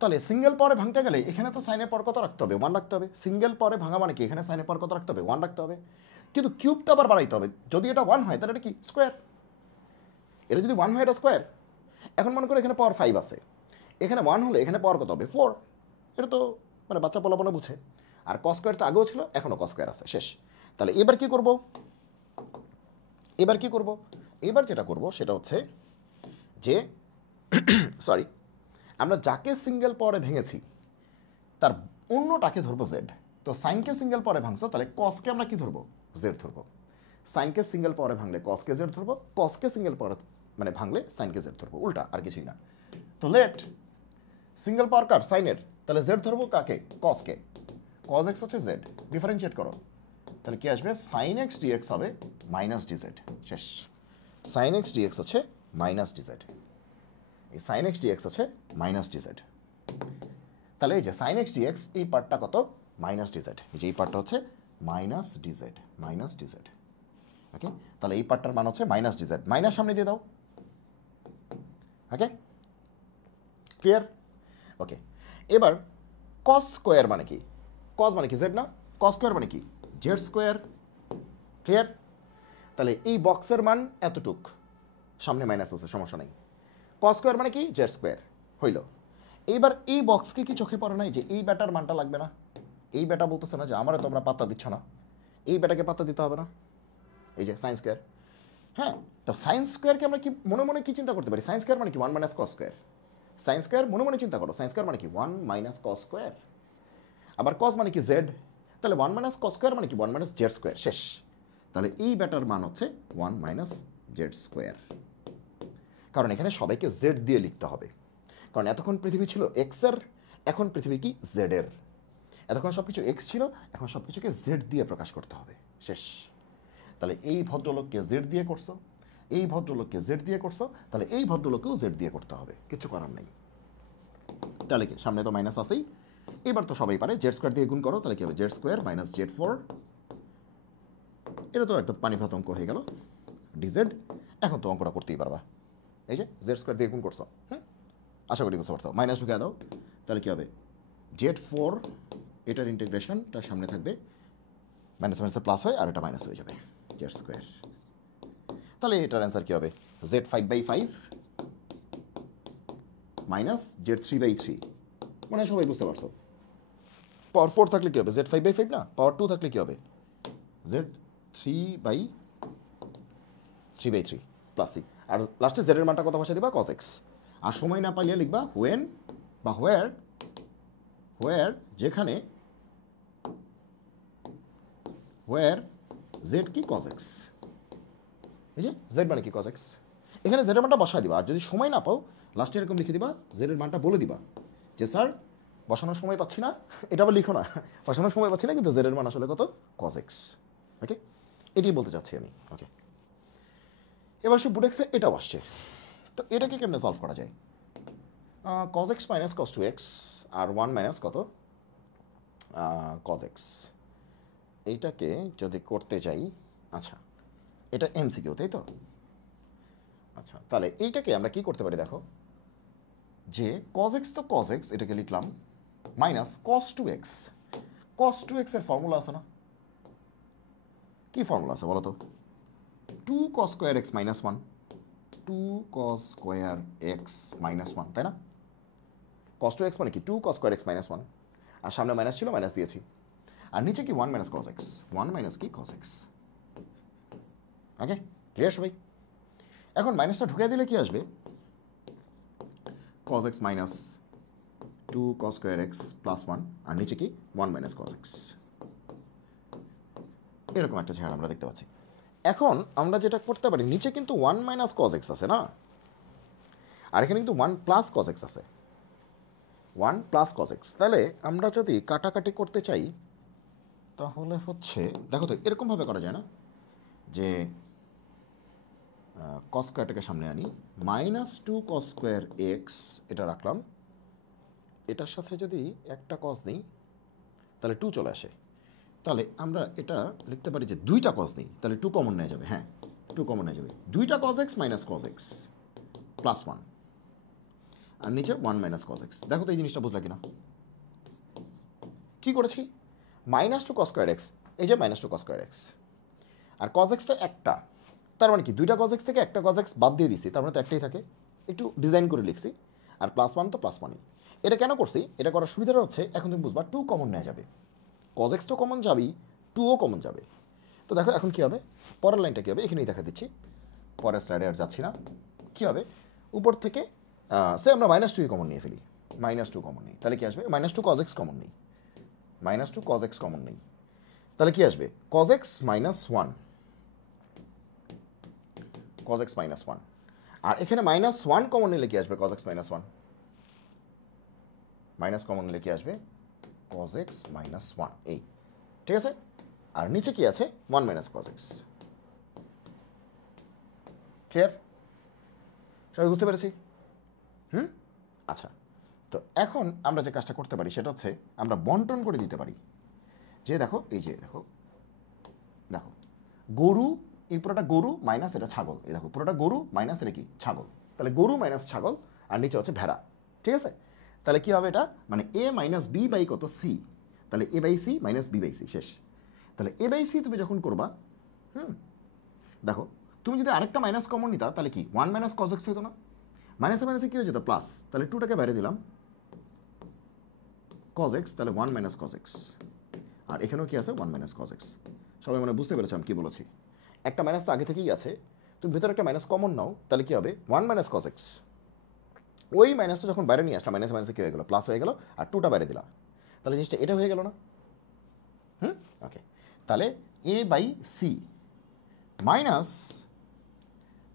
তাহলে সিঙ্গেল পাওয়ারে ভাঙতে গেলে এখানে তো সাইনের পর কত রাখতে হবে? 1 রাখতে হবে। সিঙ্গেল পাওয়ারে ভাঙা মানে কি? এখানে সাইনের পর কত রাখতে হবে? 1 রাখতে হবে। কিন্তু কিউব তো আবার বাড়াইতে হবে। যদি এটা 1 হয় তাহলে এটা কি? স্কোয়ার। এটা যদি 1 হয় এটা স্কোয়ার। এখন মনে করো এখানে পাওয়ার 5 আছে, এখানে 1 হলে এখানে পাওয়ার কত হবে? 4। এটা তো মানে বাচ্চা পোলাপনা বুঝে। আর কস স্কোয়ার তো আগেও ছিল, এখনও কস স্কোয়ার আছে, শেষ। তাহলে এবার কি করব? এবার যেটা করব সেটা হচ্ছে যে সরি, আমরা যাকে সিঙ্গেল পাওয়ারে ভেঙেছি তার অন্যটাকে ধরবো জেড। তো সাইনকে সিঙ্গেল পাওয়ারে ভাঙছো, তাহলে কসকে আমরা কি ধরবো? জেড ধরবো। সাইনকে সিঙ্গেল পাওয়ারে ভাঙলে কসকে জেড ধরবো, কসকে সিঙ্গেল পাওয়ারে মানে ভাঙলে সাইনকে জেড ধরবো, উল্টা আর কিছুই না। তো লেট সিঙ্গেল পাওয়ার কার? সাইনের, তাহলে জেড ধরবো কাকে? কসকে। কস এক্স হচ্ছে জেড, ডিফারেন্সিয়েট করো, তাহলে কি আসবে? সাইন এক্স ডিএক্স হবে মাইনাস ডিজেড, শেষ। সাইন এক্স ডিএক্স হচ্ছে মাইনাস ডিজেড, এই সাইন এক্স ডিএক্স হচ্ছে মাইনাস ডিজেড। তাহলে এই যে সাইন এক্স ডিএক্স এই পার্টটা কত? Minus DZ. এই যে এই পার্টটা হচ্ছে মাইনাস ডিজেড, মাইনাস ডিজেড। ওকে, তাহলে এই পার্টটার মান হচ্ছে মাইনাস ডিজেড, মাইনাস সামনে দিয়ে দাও। ওকে, ক্লিয়ার? ওকে, এবার কস স্কোয়ার মানে কি? কস মানে কি? জেড না? কস স্কোয়ার মানে কি? Z square. ক্লিয়ার? তাহলে এই বক্সের মান এতটুক, সামনে মাইনাস আছে, সমস্যা নেই। কস স্কোয়ার মানে কি? জেড স্কোয়ার হইল। এইবার এই বক্সকে কি চোখে পড়ে নাই যে এই ব্যাটার মানটা লাগবে না? এই ব্যাটা বলতেছে না যে আমারও তোমরা পাত্তা দিচ্ছ না, এই ব্যাটাকে পাত্তা দিতে হবে না? এই যে সাইন স্কোয়ার। হ্যাঁ, তো সাইন স্কোয়ারকে আমরা কি মনে মনে কি চিন্তা করতে পারি? সাইন স্কোয়ার মানে কি? 1 minus cos square. Sine square মনে মনে চিন্তা করো, সাইন স্কোয়ার মানে কি? 1 মাইনাস কস স্কোয়ার। আবার কস মানে কি? জেড। তাহলে 1 মাইনাস কস স্কোয়ার মানে কি? 1 মাইনাস জেড স্কোয়ার, শেষ। তাহলে এই ব্যাটার মান হচ্ছে 1 মাইনাস জেড স্কোয়ার, কারণ এখানে সবাইকে জেড দিয়ে লিখতে হবে। কারণ এতক্ষণ পৃথিবী ছিল এক্সের, এখন পৃথিবী কি? জেডের। এতক্ষণ সব কিছু এক্স ছিল, এখন সব কিছুকে জেড দিয়ে প্রকাশ করতে হবে, শেষ। তাহলে এই ভদ্রলোককে জেড দিয়ে করছো, এই ভদ্রলোককে জেড দিয়ে করছো, তাহলে এই ভদ্রলোককেও জেড দিয়ে করতে হবে, কিছু করার নেই। তাহলে কি সামনে তো মাইনাস আছেই, এবার তো সবাই পারে জেড স্কোয়ার দিয়ে গুণ করো, তাহলে কি হবে? Z square minus Z 4। এটা তো একদম পানি ভাত অঙ্ক হয়ে গেল, ডিজেড। এখন তো অঙ্কটা করতেই পারবা। এই যে জেড স্কোয়ার দিয়ে গুণ করছো, আশা করি বুঝতে পারছো। মাইনাস ঢুকে দাও, তাহলে কী হবে? জেড 4, এটার ইন্টিগ্রেশনটা সামনে থাকবে, মাইনাস মাইনাসে প্লাস হয় আর এটা মাইনাস হয়ে যাবে, জেড স্কোয়ার। তাহলে এটার অ্যান্সার কী হবে? Z 5/5 minus Z 3/3। মানে সবাই বুঝতে পারছো। পাওয়ার 4 থাকলে কী হবে? জেড 5/5 না? পাওয়ার 2 থাকলে কী হবে? Z 3/3 plus C. আর লাস্টে জেডের মানটা কত বসে দিবা? Cos x. আর সময় না পাইলে লিখবা হোয়েন বা হোয়ার যেখানে জেড কি? Cos x. এই যে জেড মানে কি? Cos x. এখানে জেডের মানটা বসায় দিবা, আর যদি সময় না পাও লাস্টে এরকম লিখে দিবা, জেডের মানটা বলে দিবা যে স্যার বসানোর সময় পাচ্ছি না, এটা আবার লিখো না, বসানোর সময় পাচ্ছি না, কিন্তু জেডের মান আসলে কত? Cos x. ওকে, এটাই বলতে চাচ্ছি আমি। ওকে, এবার সব বুটেক্সে এটাও আসছে, তো এটাকে কেমনে সলভ করা যায়? Cos x minus cos 2x আর 1 মাইনাস কত? Cos x. এইটাকে যদি করতে যাই, আচ্ছা এটা এমসিকিউ তাই তো? আচ্ছা, তাহলে এইটাকে আমরা কি করতে পারি দেখো, যে কস এক্স তো কস এক্স, এটাকে লিখলাম মাইনাস কস 2x। কস 2x এর ফর্মুলা আছে না? কি ফর্মুলা আছে বলো তো? 2 cos square x minus 1, 2 cos square x minus 1, তাই না? cos 2x মানে কি? 2 cos স্কোয়ার এক্স মাইনাস 1, আর সামনে মাইনাস ছিল, মাইনাস দিয়েছি, আর নিচে কি? 1 মাইনাস cos x, 1 মাইনাস কি? cos x। ওকে, ক্লিয়ার সবাই? এখন মাইনাসটা ঢুকিয়ে দিলে কি আসবে? cos x minus 2 cos square x plus 1, আর নিচে কি? 1 মাইনাস cos x। এরকম একটা চেহারা আমরা দেখতে পাচ্ছি। এখন আমরা যেটা করতে পারি, নিচে কিন্তু 1 মাইনাস cos x আছে না, আর এখানে কিন্তু 1 প্লাস cos x আছে, 1 প্লাস cos x। তাহলে আমরা যদি কাটাকাটি করতে চাই তাহলে হচ্ছে দেখো তো এরকমভাবে করা যায় না, যে cos স্কোয়ারটাকে সামনে আনি, মাইনাস 2 cos স্কোয়ার এক্স এটা রাখলাম, এটার সাথে যদি একটা cos নিই তাহলে 2 চলে আসে, তাহলে আমরা এটা লিখতে পারি যে 2টা cos নিই, তাহলে 2 কমন নিয়ে যাবে, হ্যাঁ 2 কমন নিয়ে যাবে, 2টা cos x minus cos x plus 1, আর নিচে 1 মাইনাস কজ এক্স। দেখো তো এই জিনিসটা বুঝলা কিনা? কী করেছি? Minus two cos square x, এই যে minus two cos square x, আর কজ এক্স তো একটা, তার মানে কি দুইটা কজ এক্স থেকে একটা কজ এক্স বাদ দিয়ে দিছি, তার মানে তো একটাই থাকে, একটু ডিজাইন করে লিখছি। আর প্লাস ওয়ান তো প্লাস ওয়ানই। এটা কেন করছি? এটা করার সুবিধাটা হচ্ছে এখন তুমি বুঝবা টু কমন নেওয়া যাবে, কজ এক্স তো কমন যাবেই, টুও কমন যাবে। তো দেখো এখন কী হবে, পরের লাইনটা কী হবে এখানেই দেখা দিচ্ছি, পরের স্লাইডে আর যাচ্ছি না। কী হবে, উপর থেকে সে আমরা মাইনাস টুই কমন নিয়ে ফেলি, মাইনাস টু কমন নেই, তাহলে কী আসবে? Minus two cos x common নেই, minus two cos x common নেই, তাহলে কী আসবে? Cos x minus one, cos x minus one. আর এখানে মাইনাস ওয়ান কমন নিলে কী আসবে? Cos x minus one, minus common নিলে কী আসবে? কজ এক্স মাইনাস ওয়ান, এই ঠিক আছে। আর নিচে কি আছে? One minus cos x. Clear? সবাই বুঝতে পেরেছি? আচ্ছা, তো এখন আমরা যে কাজটা করতে পারি সেটা হচ্ছে আমরা বন্টন করে দিতে পারি। যে দেখো এই যে দেখো দেখো গরু, এই পুরোটা গরু মাইনাস এটা ছাগল, এই দেখো পুরোটা গরু মাইনাস এটা কি ছাগল, তাহলে গরু মাইনাস ছাগল আর নিচে হচ্ছে ভেড়া, ঠিক আছে। তাহলে কী হবে এটা? মানে এ মাইনাস বি বাই কত? সি, তাহলে A by C minus B by C, শেষ। তাহলে এ বাই সি তুমি যখন করবা, দেখো তুমি যদি আরেকটা মাইনাস কমন নিতা তাহলে কি ওয়ান মাইনাস কজ এক্স হতো না? মাইনাসে মাইনাসে কী হয়ে যেত? প্লাস, তাহলে টুটাকে বাইরে দিলাম, কজ এক্স, তাহলে ওয়ান মাইনাস কজ এক্স, আর এখানেও কি আছে? One minus cos x. সবাই মানে বুঝতে পেরেছো আমি কী বলেছি? একটা মাইনাস তো আগে থেকেই আছে, তুমি ভেতরে একটা মাইনাস কমন নাও, তাহলে কী হবে? One minus cos x. ওই মাইনাসটা যখন বাইরে নিয়ে আসলাম, মাইনাসে মাইনাসে কী হয়ে গেলো? প্লাস হয়ে গেল, আর টুটা বাইরে দিলাম, তাহলে জিনিসটা এটা হয়ে গেল না? ওকে, তাহলে A by C minus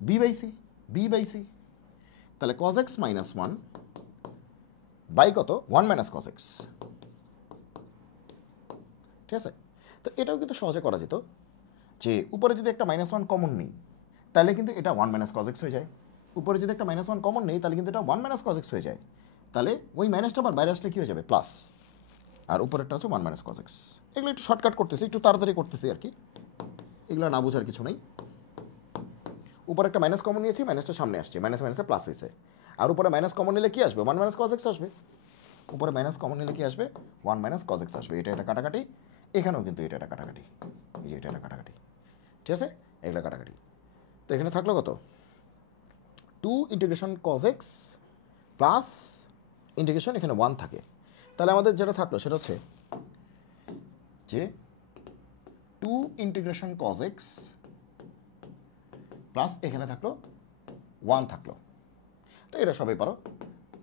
B by C, B by C, তাহলে cos x minus one by কত? ওয়ান মাইনাস কজ এক্স, ঠিক আছে। তো এটাও কিন্তু সহজে করা যেত, যে উপরে যদি একটা মাইনাস ওয়ান কমন নেই তাহলে কিন্তু এটা ওয়ান মাইনাস কজ এক্স হয়ে যায়, উপরে যদি একটা মাইনাস ওয়ান কমন নেই তাহলে কিন্তু এটা ওয়ান মাইনাস কজ এক্স হয়ে যায়, তাহলে ওই মাইনাসটা আবার বাইরে আসলে কী হয়ে যাবে? প্লাস, আর উপরেরটা হচ্ছে ওয়ান মাইনাস কজ এক্স। এগুলো একটু শর্টকাট করতেছি, একটু তাড়াতাড়ি করতেছি আর কি, এগুলো না বোঝার কিছু নেই। উপরে একটা মাইনাস কমন নিয়েছি, মাইনাসটা সামনে আসছে, মাইনাস মাইনাসে প্লাস হয়েছে, আর উপরে মাইনাস কমন নিলে কি আসবে? ওয়ান মাইনাস কজ এক্স আসবে। উপরে মাইনাস কমন নিলে কি আসবে? ওয়ান মাইনাস কজ এক্স আসবে। এটা এটা কাটাকাটি, এখানেও কিন্তু এটা এটা কাটাকাটি, এই যে এটা এটা কাটাকাটি, ঠিক আছে, এগুলো কাটাকাটি। তো এখানে থাকলো কত? Two integration cos x plus integration, এখানে ওয়ান থাকে, তাহলে আমাদের যেটা থাকলো সেটা হচ্ছে যে two integration cos x plus এখানে থাকলো ওয়ান থাকলো। তো এটা সবাই পারো,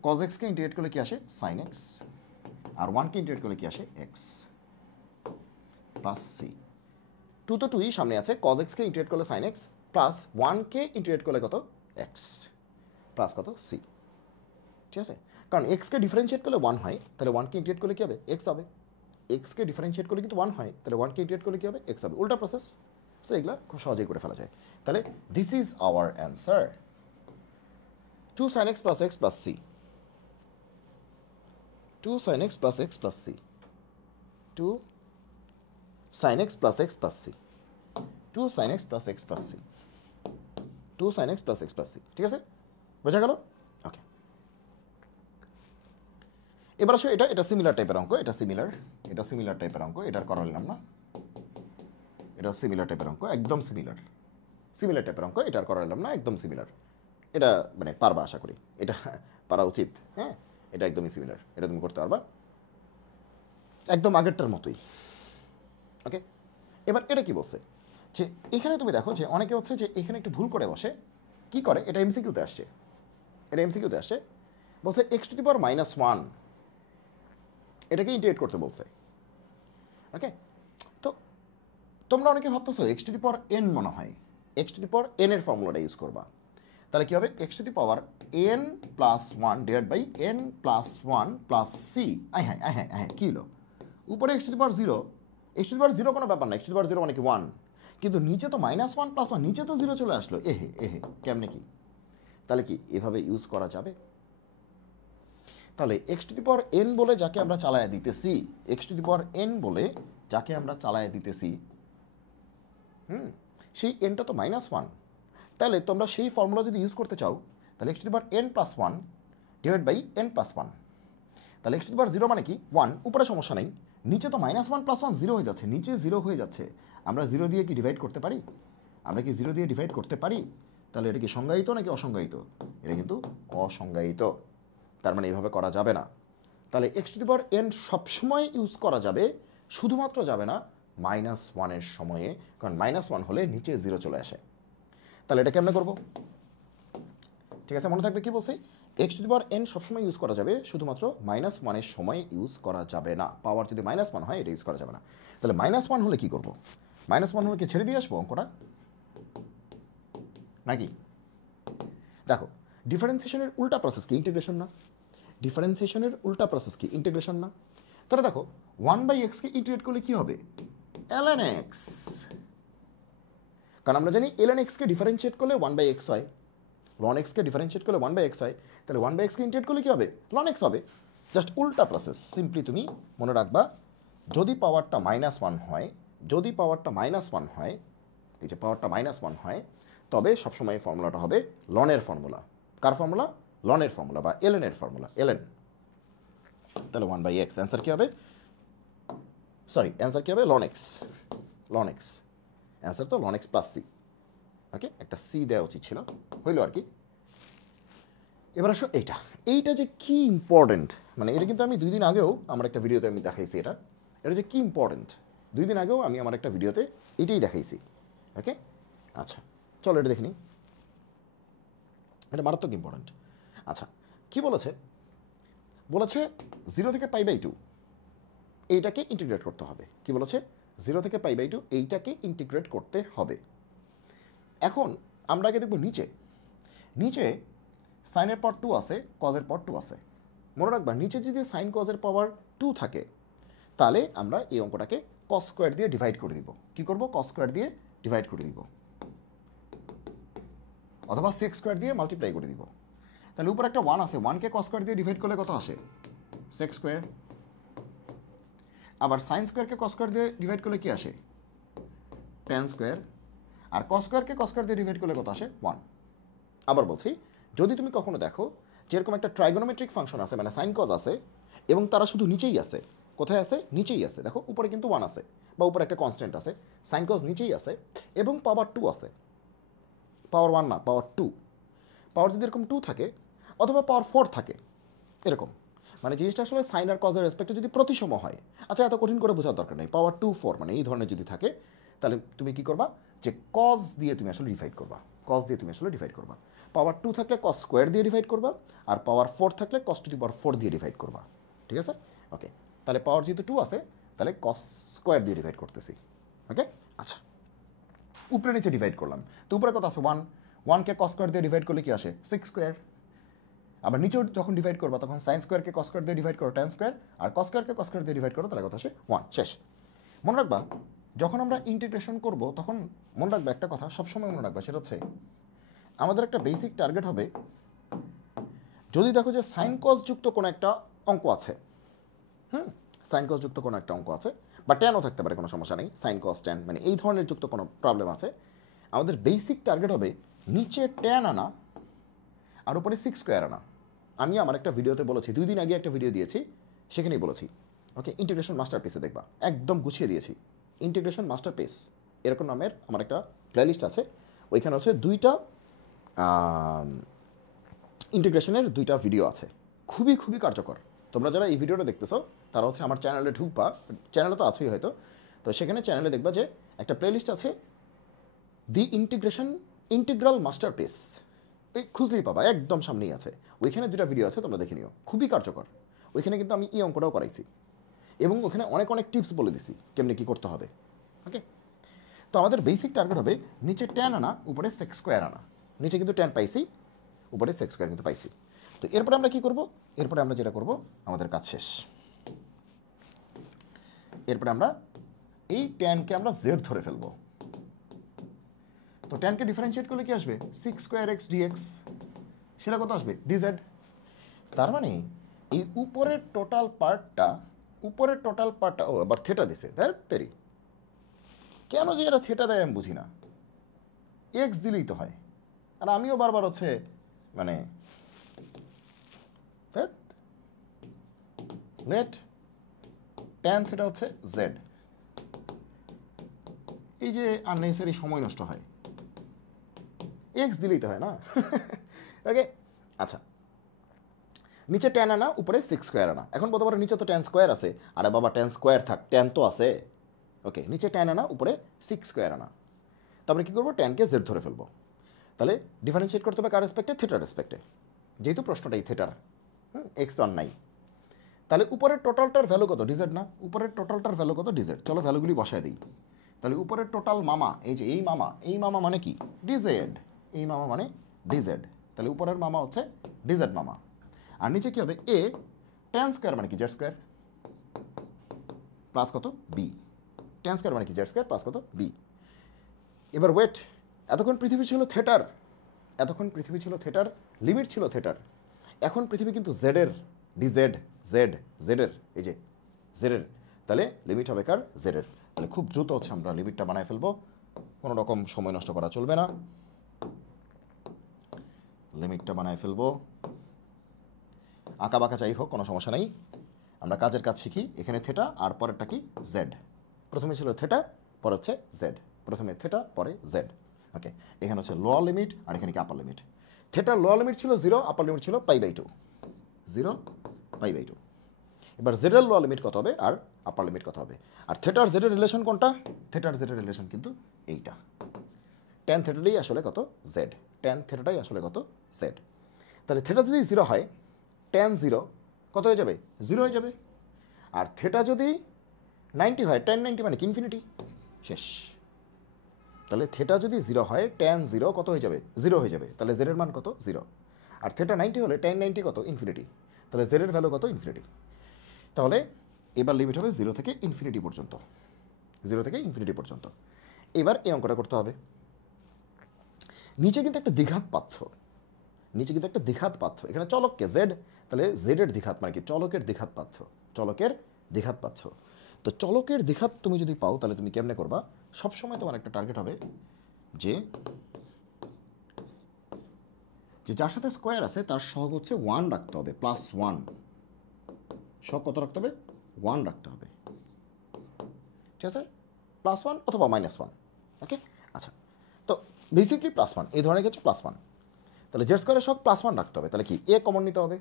কজ এক্সকে ইন্টিগ্রেট করলে কি আসে? সাইন এক্স, আর ওয়ানকে ইন্টিগ্রেট করলে কি আসে? X plus c. টু তো টুই সামনে আছে, কজ এক্সকে ইন্টিগ্রেট করলে সাইন এক্স প্লাস ওয়ানকে ইন্টিগ্রেট করলে কত? এক্স প্লাস কত? সি, ঠিক আছে। কারণ এক্সকে ডিফারেন্সিয়েট করলে ওয়ান হয়, তাহলে ওয়ানকে ইন্টিগ্রেট করলে কী হবে? এক্স হবে। এক্সকে ডিফারেন্সিয়েট করলে কিন্তু ওয়ান হয়, তাহলে ওয়ানকে ইন্টিগ্রেট করলে কী হবে? এক্স হবে। উল্টা প্রসেস, সো এগুলো খুব সহজেই করে ফেলা যায়। তাহলে this is our answer, two sine x plus x plus c, two sine x plus x plus c, two sine x plus x plus c, two sine x plus x plus c, two sine x plus x plus c, ঠিক আছে, বোঝা গেল? ওকে, এবার আসো এটা এটা similar টাইপের অঙ্ক, এটা সিমিলার টাইপের অঙ্ক, এটার করা নিলাম না, এটা সিমিলার টাইপের অঙ্ক, একদম সিমিলার টাইপের অঙ্ক, এটার করা নিলাম না, একদম সিমিলার। এটা মানে পারবা আশা করি, এটা পারা উচিত, হ্যাঁ, এটা একদমই সিমিলার, এটা তুমি করতে পারবা একদম আগেরটার মতোই। ওকে, এবার এটা কি বলছে যে এখানে তুমি দেখো যে অনেকে হচ্ছে যে এখানে একটু ভুল করে বসে, কি করে? এটা এমসিকিউতে আসছে, বলছে x to the power minus one, এটাকে ইন্টিগ্রেট করতে বলছে। ওকে, তো তোমরা অনেকে ভাবতেছো x to the power n মনে হয়, x to the power n এর ফর্মুলাটা ইউজ করবা, তাহলে কী হবে? X to the power n plus one divide by n plus one plus c. হ্যাঁ কী হলো? উপরে x to the power zero, x to the power zero কোনো ব্যাপার না, x to the power zero মানে কি ওয়ান, কিন্তু নিচে তো মাইনাস ওয়ান প্লাস ওয়ান, নিচে তো জিরো চলে আসলো, এহে কেমনে কি? তাহলে কি এভাবে ইউজ করা যাবে? তাহলে x to the power N বলে যাকে আমরা চালায় দিতেছি, x to the power N বলে যাকে আমরা চালায় দিতেছি, সেই এনটা তো মাইনাস ওয়ান, তাহলে তোমরা সেই ফর্মুলা যদি ইউজ করতে চাও তাহলে x to the power n plus one divide by n plus 1। তাহলে x টু দি পাওয়ার 0 মানে কি 1, উপরে সমস্যা নেই, নিচে তো -1 + 1 0 হয়ে যাচ্ছে, নিচে 0 হয়ে যাচ্ছে, আমরা 0 দিয়ে কি ডিভাইড করতে পারি? আমরা কি 0 দিয়ে ডিভাইড করতে পারি? তাহলে এটা কি সংজ্ঞায়িত নাকি অসংজ্ঞায়িত? এটা কিন্তু অসংজ্ঞায়িত, তার মানে এইভাবে করা যাবে না। তাহলে x two the power n সবসময় ইউজ করা যাবে, শুধুমাত্র যাবে না -1 সময়ে, কারণ -1 হলে নিচে 0 চলে আসে। তাহলে এটা কেমনে করবো? ঠিক আছে, মনে থাকবে কি বলছি, x two the power n সবসময় ইউজ করা যাবে, শুধুমাত্র -1 সময় ইউজ করা যাবে না। পাওয়ার যদি -1 হয় এটা ইউজ করা যাবে না। তাহলে -1 হলে কি করবো? -1 হলে কি ছেড়ে দিয়ে আসবো অঙ্কটা নাকি? দেখো, ডিফারেন্সিয়েশনের উল্টা প্রসেস কি? ইন্টিগ্রেশন না? ডিফারেন্সিয়েশনের উল্টা প্রসেস কি? ইন্টিগ্রেশন না? তাহলে দেখো 1/x কে ইন্টিগ্রেট করলে কি হবে? ln x, কারণ আমরা জানি ln x কে ডিফারেন্সিয়েট করলে 1/x হয়, ln x কে ডিফারেন্সিয়েট করলে 1/x হয়, তাহলে 1/x কে ইন্টিগ্রেট করলে কি হবে? ln x হবে। জাস্ট উল্টা প্রসেস। সিম্পলি তুমি মনে রাখবা, যদি পাওয়ারটা -1 হয়, যদি পাওয়ারটা -1 হয়, এই যে পাওয়ারটা -1 হয়, তবে সবসময় ফর্মুলাটা হবে ln এর ফর্মুলা। কার ফর্মুলা? ln এর ফর্মুলা বা ln এর ফর্মুলা, ln। তাহলে 1/x অ্যান্সার কি হবে? সরি, অ্যান্সার কি হবে? ln x, ln x answer তো ln x প্লাস c। ওকে, একটা সি দেওয়া উচিত ছিল, হইল আর কি। এবার আসো এইটা যে কি ইম্পর্টেন্ট, মানে এটা কিন্তু আমি 2 দিন আগেও আমার একটা ভিডিওতে আমি দেখাইছি, এটা যে কি ইম্পর্টেন্ট 2 দিন আগেও আমি আমার একটা ভিডিওতে এটাই দেখাইছি। ওকে, আচ্ছা চলো এটা দেখে নিই, এটা মারাত্মক ইম্পর্টেন্ট। আচ্ছা, কি বলেছে? বলেছে 0 থেকে π/2 এইটাকে ইন্টিগ্রেট করতে হবে। কি বলেছে? 0 থেকে π/2 এইটাকে ইন্টিগ্রেট করতে হবে। এখন আমরা আগে দেখব নিচে, নিচে সাইনের পাওয়ার 2 আছে, কজের পাওয়ার 2 আছে। মনে রাখবা, নিচে যদি সাইন কজের পাওয়ার 2 থাকে, তাহলে আমরা এই অঙ্কটাকে কস স্কোয়ার দিয়ে ডিভাইড করে দিব। কি করব? কস স্কোয়ার দিয়ে ডিভাইড করে দিব, অথবা সেক স্কোয়ার দিয়ে মাল্টিপ্লাই করে দিব। তাহলে উপর একটা 1 আছে, 1কে কস স্কোয়ার দিয়ে ডিভাইড করলে কত আসে? Sec square. আবার সাইন স্কোয়ারকে কস স্কোয়ার দিয়ে ডিভাইড করলে কি আসে? Tan square. আর কস স্কোয়ারকে কস স্কোয়ার দিয়ে ডিভাইড করলে কত আসে? 1। আবার বলছি, যদি তুমি কখনো দেখো যেরকম একটা ট্রাইগোনোমেট্রিক ফাংশন আছে, মানে সাইন কজ আছে, এবং তারা শুধু নিচেই আছে। কোথায় আছে? নিচেই আছে। দেখো উপরে কিন্তু 1 আছে, বা উপরে একটা কনস্ট্যান্ট আছে, সাইন কজ নিচেই আছে, এবং পাওয়ার 2 আছে। পাওয়ার 1 না, পাওয়ার 2। পাওয়ার যদি এরকম 2 থাকে, অথবা পাওয়ার 4 থাকে, এরকম, মানে জিনিসটা আসলে সাইন আর কজের রেসপেক্টে যদি প্রতিসম হয়, আচ্ছা এত কঠিন করে বোঝার দরকার নেই, পাওয়ার 2 4 মানে এই ধরনের যদি থাকে, তাহলে তুমি কি করবা? যে কজ দিয়ে তুমি আসলে ডিভাইড করবা, কজ দিয়ে তুমি আসলে ডিভাইড করবা। পাওয়ার 2 থাকলে কস স্কোয়ার দিয়ে ডিভাইড করবা, আর পাওয়ার 4 থাকলে কস টু দি পাওয়ার 4 দিয়ে ডিভাইড করবা। ঠিক আছে? ওকে, তাহলে পাওয়ার যেহেতু 2 আছে, তাহলে কস স্কোয়ার দিয়ে ডিভাইড করতেছি। ওকে, আচ্ছা, উপরে নিচে ডিভাইড করলাম, তো উপরে কত আছে? 1। 1কে কস স্কোয়ার দিয়ে ডিভাইড করলে কি আসে? Sec square. আবার নিচেও যখন ডিভাইড করবা, তখন সাইন স্কোয়ারকে কস স্কোয়ার দিয়ে ডিভাইড করো, ট্যান স্কোয়ার, আর কস স্কোয়ারকে কস স্কোয়ার দিয়ে ডিভাইড করো, তাহলে কত আসে? 1। শেষ। মনে রাখবা, যখন আমরা ইন্টিগ্রেশন করব, তখন মনে রাখবা একটা কথা, সবসময় মনে রাখবা, সেটা হচ্ছে আমাদের একটা বেসিক টার্গেট হবে, যদি দেখো যে সাইন কস যুক্ত কোনো একটা অঙ্ক আছে, সাইন কস যুক্ত কোনো একটা অঙ্ক আছে, বা ট্যানও থাকতে পারে, কোনো সমস্যা নেই, সাইন কস ট্যান মানে এই ধরনের যুক্ত কোনো প্রবলেম আছে, আমাদের বেসিক টার্গেট হবে নিচে ট্যান আনা আর উপরে সিক্স স্কোয়ার আনা। আমি আমার একটা ভিডিওতে বলেছি, 2 দিন আগে একটা ভিডিও দিয়েছি, সেখানেই বলেছি। ওকে, ইন্টিগ্রেশন মাস্টার পেসে দেখবা, একদম গুছিয়ে দিয়েছি। ইন্টিগ্রেশন মাস্টার পেস এরকম নামের আমার একটা প্লেলিস্ট আছে, ওইখানে হচ্ছে 2টা ইন্টিগ্রেশনের 2টা ভিডিও আছে, খুবই খুবই কার্যকর। তোমরা যারা এই ভিডিওটা দেখতেছো, তারা হচ্ছে আমার চ্যানেলে ঢুকবা, চ্যানেলে তো আছেই হয়তো, তো সেখানে চ্যানেলে দেখবা যে একটা প্লেলিস্ট আছে, দি ইন্টিগ্রাল মাস্টার পেস, এই খুঁজলেই পাবা, একদম সামনেই আছে। ওইখানে 2টা ভিডিও আছে, তোমরা দেখে নিও, খুবই কার্যকর। ওইখানে কিন্তু আমি এই অঙ্কটাও করাইছি, এবং ওখানে অনেক অনেক টিপস বলে দিছি কেমনি কী করতে হবে। ওকে, তো আমাদের বেসিক টার্গেট হবে নিচে ট্যান আনা, উপরে সেক্স স্কোয়ার আনা। নিচে কিন্তু ট্যান পাইছি, উপরে সেক্স স্কোয়ার কিন্তু পাইছি। তো এরপরে আমরা কী করব? এরপরে আমরা যেটা করব, আমাদের কাজ শেষ। এরপরে আমরা এই ট্যানকে আমরা জেড ধরে ফেলবো। তো ট্যানকে ডিফারেন্সিয়েট করলে কি আসবে? সিক্স স্কোয়ার এক্স ডিএক্স, সেটা কত আসবে? ডিজেড। তার মানে এই উপরের টোটাল পার্টটা, ও আবার থেটা দিছে, তেরি, কেন যে এরা থেটা দেয় আমি বুঝি না, এক্স দিলেই তো হয়। আর আমিও বারবার হচ্ছে মানে লেট ট্যান থিটা হচ্ছে জেড। এই যে আননেসেসারি সময় নষ্ট হয়, এক্স দিলেই তো হয় না। ওকে, আচ্ছা, নিচে ট্যান আনা, উপরে 6 স্কোয়ার আনা। এখন বলতে পারো নিচে তো ট্যান স্কোয়ার আছে, আরে বাবা ট্যান স্কোয়ার থাক, ট্যান তো আছে। ওকে, নিচে ট্যান আনা, উপরে 6 স্কোয়ার আনা। তারপরে কী করবো, ট্যানকে জেড ধরে ফেলবো। তাহলে ডিফারেন্সিয়েট করতে হবে কার রেসপেক্টে, থিটার রেসপেক্টে, যেহেতু প্রশ্নটাই থিটার, এক্স তো আর নাই। তাহলে উপরের টোটালটার ভ্যালু কত, ডিজেড না? উপরের টোটালটার ভ্যালু কত, ডিজেড। চলো ভ্যালুগুলি বসায় দিই। তাহলে উপরের টোটাল মামা, এই যে এই মামা মানে কি, ডিজেড। এই মামা মানে ডিজেড। তাহলে উপরের মামা হচ্ছে ডিজেড মামা। আর নিচে কি হবে, এ ট্যান স্কোয়ার মানে কি, জেড স্কোয়ার প্লাস কত, বি। ট্যান স্কোয়ার মানে কি, জেড স্কোয়ার প্লাস কত, বি। এবার ওয়েট, এতক্ষণ পৃথিবী ছিল থেটার, লিমিট ছিল থেটার। এখন পৃথিবী কিন্তু জেডের, ডিজেড, জেডের, এই যে জেডের। তাহলে লিমিট হবে কার, জেডের। তাহলে খুব দ্রুত হচ্ছে আমরা লিমিটটা বানায় ফেলবো, কোনো রকম সময় নষ্ট করা চলবে না। লিমিটটা বানায় ফেলবো, আঁকা বাঁকা যাই হোক কোনো সমস্যা নেই, আমরা কাজের কাজ শিখি। এখানে থেটা আর পরেরটা কি, জেড। প্রথমে ছিল থেটা, পরে হচ্ছে জেড। প্রথমে থেটা, পরে জেড। ওকে, এখানে হচ্ছে লোয়ার লিমিট আর এখানে কি আপার লিমিট। থেটার লোয়ার লিমিট ছিল 0, আপার লিমিট ছিল π/2, 0 π/2। এবার জেডের লোয়ার লিমিট কত হবে আর আপার লিমিট কত হবে। আর থেটার জেডের রিলেশন কোনটা, থেটার জেডের রিলেশন কিন্তু এইটা। ট্যান থেটাটাই আসলে কত, জেড। ট্যান থেটাটাই আসলে কত, জেড। তাহলে থেটা যদি 0 হয়, ট্যান 0 কত হয়ে যাবে, 0 হয়ে যাবে। আর থেটা যদি 90 হয়, ট্যান 90 মানে কি, ইনফিনিটি, শেষ। তাহলে থেটা যদি 0 হয়, ট্যান 0 কত হয়ে যাবে, 0 হয়ে যাবে। তাহলে জেডের মান কত, 0। আর থেটা 90 হলে ট্যান 90 কত, ইনফিনিটি। তাহলে জেডের ভ্যালু কত, ইনফিনিটি। তাহলে এবার লিমিট হবে 0 থেকে ইনফিনিটি পর্যন্ত, 0 থেকে ইনফিনিটি পর্যন্ত। এবার এই অঙ্কটা করতে হবে। নিচে কিন্তু একটা দ্বিঘাত পাচ্ছ, এখানে চলককে জেড, তাহলে জেডের দ্বিঘাত মানে কি, চলকের দ্বিঘাত পাচ্ছ, তো চলকের দ্বিঘাত তুমি যদি পাও তাহলে তুমি কেমনে করবা, সবসময় তোমার একটা টার্গেট হবে যে যার সাথে স্কোয়ার আছে তার সহগ হচ্ছে 1 রাখতে হবে, +1। সহগ কত রাখতে হবে, 1 রাখতে হবে, ঠিক আছে, +1 অথবা -1। ওকে, আচ্ছা, তো বেসিকলি +1, এই ধরনের ক্ষেত্রে +1। তাহলে জেড স্কোয়ারের সহগ +1 রাখতে হবে। তাহলে কি, এ কমন নিতে হবে।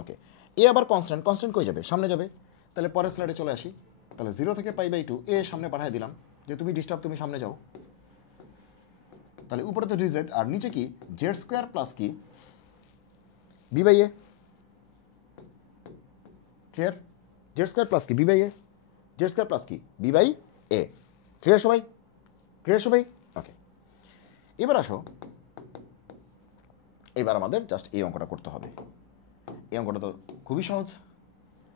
ওকে, এ আবার কনস্ট্যান্ট কই যাবে, সামনে যাবে। তাহলে পরের স্লাইডে চলে আসি। তাহলে 0 থেকে π/2, এ সামনে পাঠিয়ে দিলাম, যে তুমি ডিস্টার্ব, তুমি সামনে যাও। তাহলে উপরে তো ডিজেড, আর নিচে কি, জেড স্কোয়ার প্লাস কি, b/a। Clear, Z square plus কি, b/a, জেড স্কোয়ার প্লাস কি, b/a। ক্লিয়ার সবাই, ওকে। এবার আসো, এবার আমাদের জাস্ট এই অঙ্কটা করতে হবে। এই অঙ্কটা তো খুবই সহজ।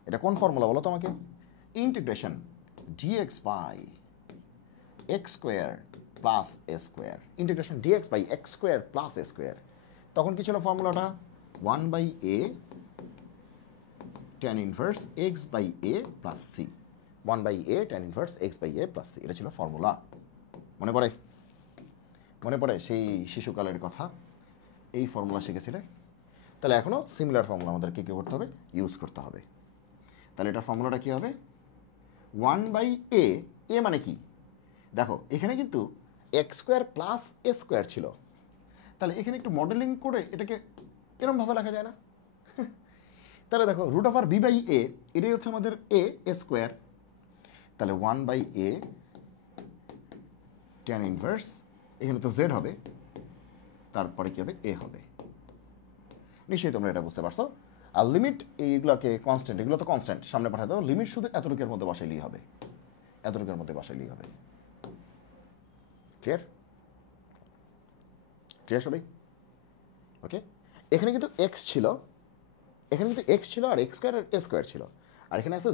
এটা কোন ফর্মুলা বলো তো আমাকে, integration dx by x square plus a square, integration dx by x square plus a square. তখন কি ছিল ফর্মুলাটা, 1/a tan inverse x by a plus c, 1/a tan inverse x by a plus c, এটা ছিল formula. মনে পড়ে সেই শিশুকালের কথা, এই ফর্মুলা শিখেছিলে। তাহলে এখনও সিমিলার ফর্মুলা আমাদেরকে কী করতে হবে, ইউজ করতে হবে। তাহলে এটার ফর্মুলাটা কী হবে, 1/a, এ মানে কি, দেখো এখানে কিন্তু x square plus a square ছিল। তাহলে এখানে একটু মডেলিং করে এটাকে এরমভাবে লেখা যায় না? তাহলে দেখো √r b/a, এটাই হচ্ছে আমাদের এ স্কোয়ার। তাহলে 1/a tan ইনভার্স, এখানে তো জেড হবে, তারপরে কী হবে, এ হবে। নিশ্চয়ই তোমরা এটা বুঝতে পারছো। আর লিমিট এইগুলোকে কনস্ট্যান্ট, এগুলো তো কনস্ট্যান্ট, সামনে পাঠাতে দাও। লিমিট শুধু এতটুকের মধ্যে বসাইলেই হবে, ক্লিয়ার সবাই? ওকে, এখানে কিন্তু এক্স ছিল, আর এক্স স্কোয়ার আর এ স্কোয়ার ছিল। আর এখানে আছে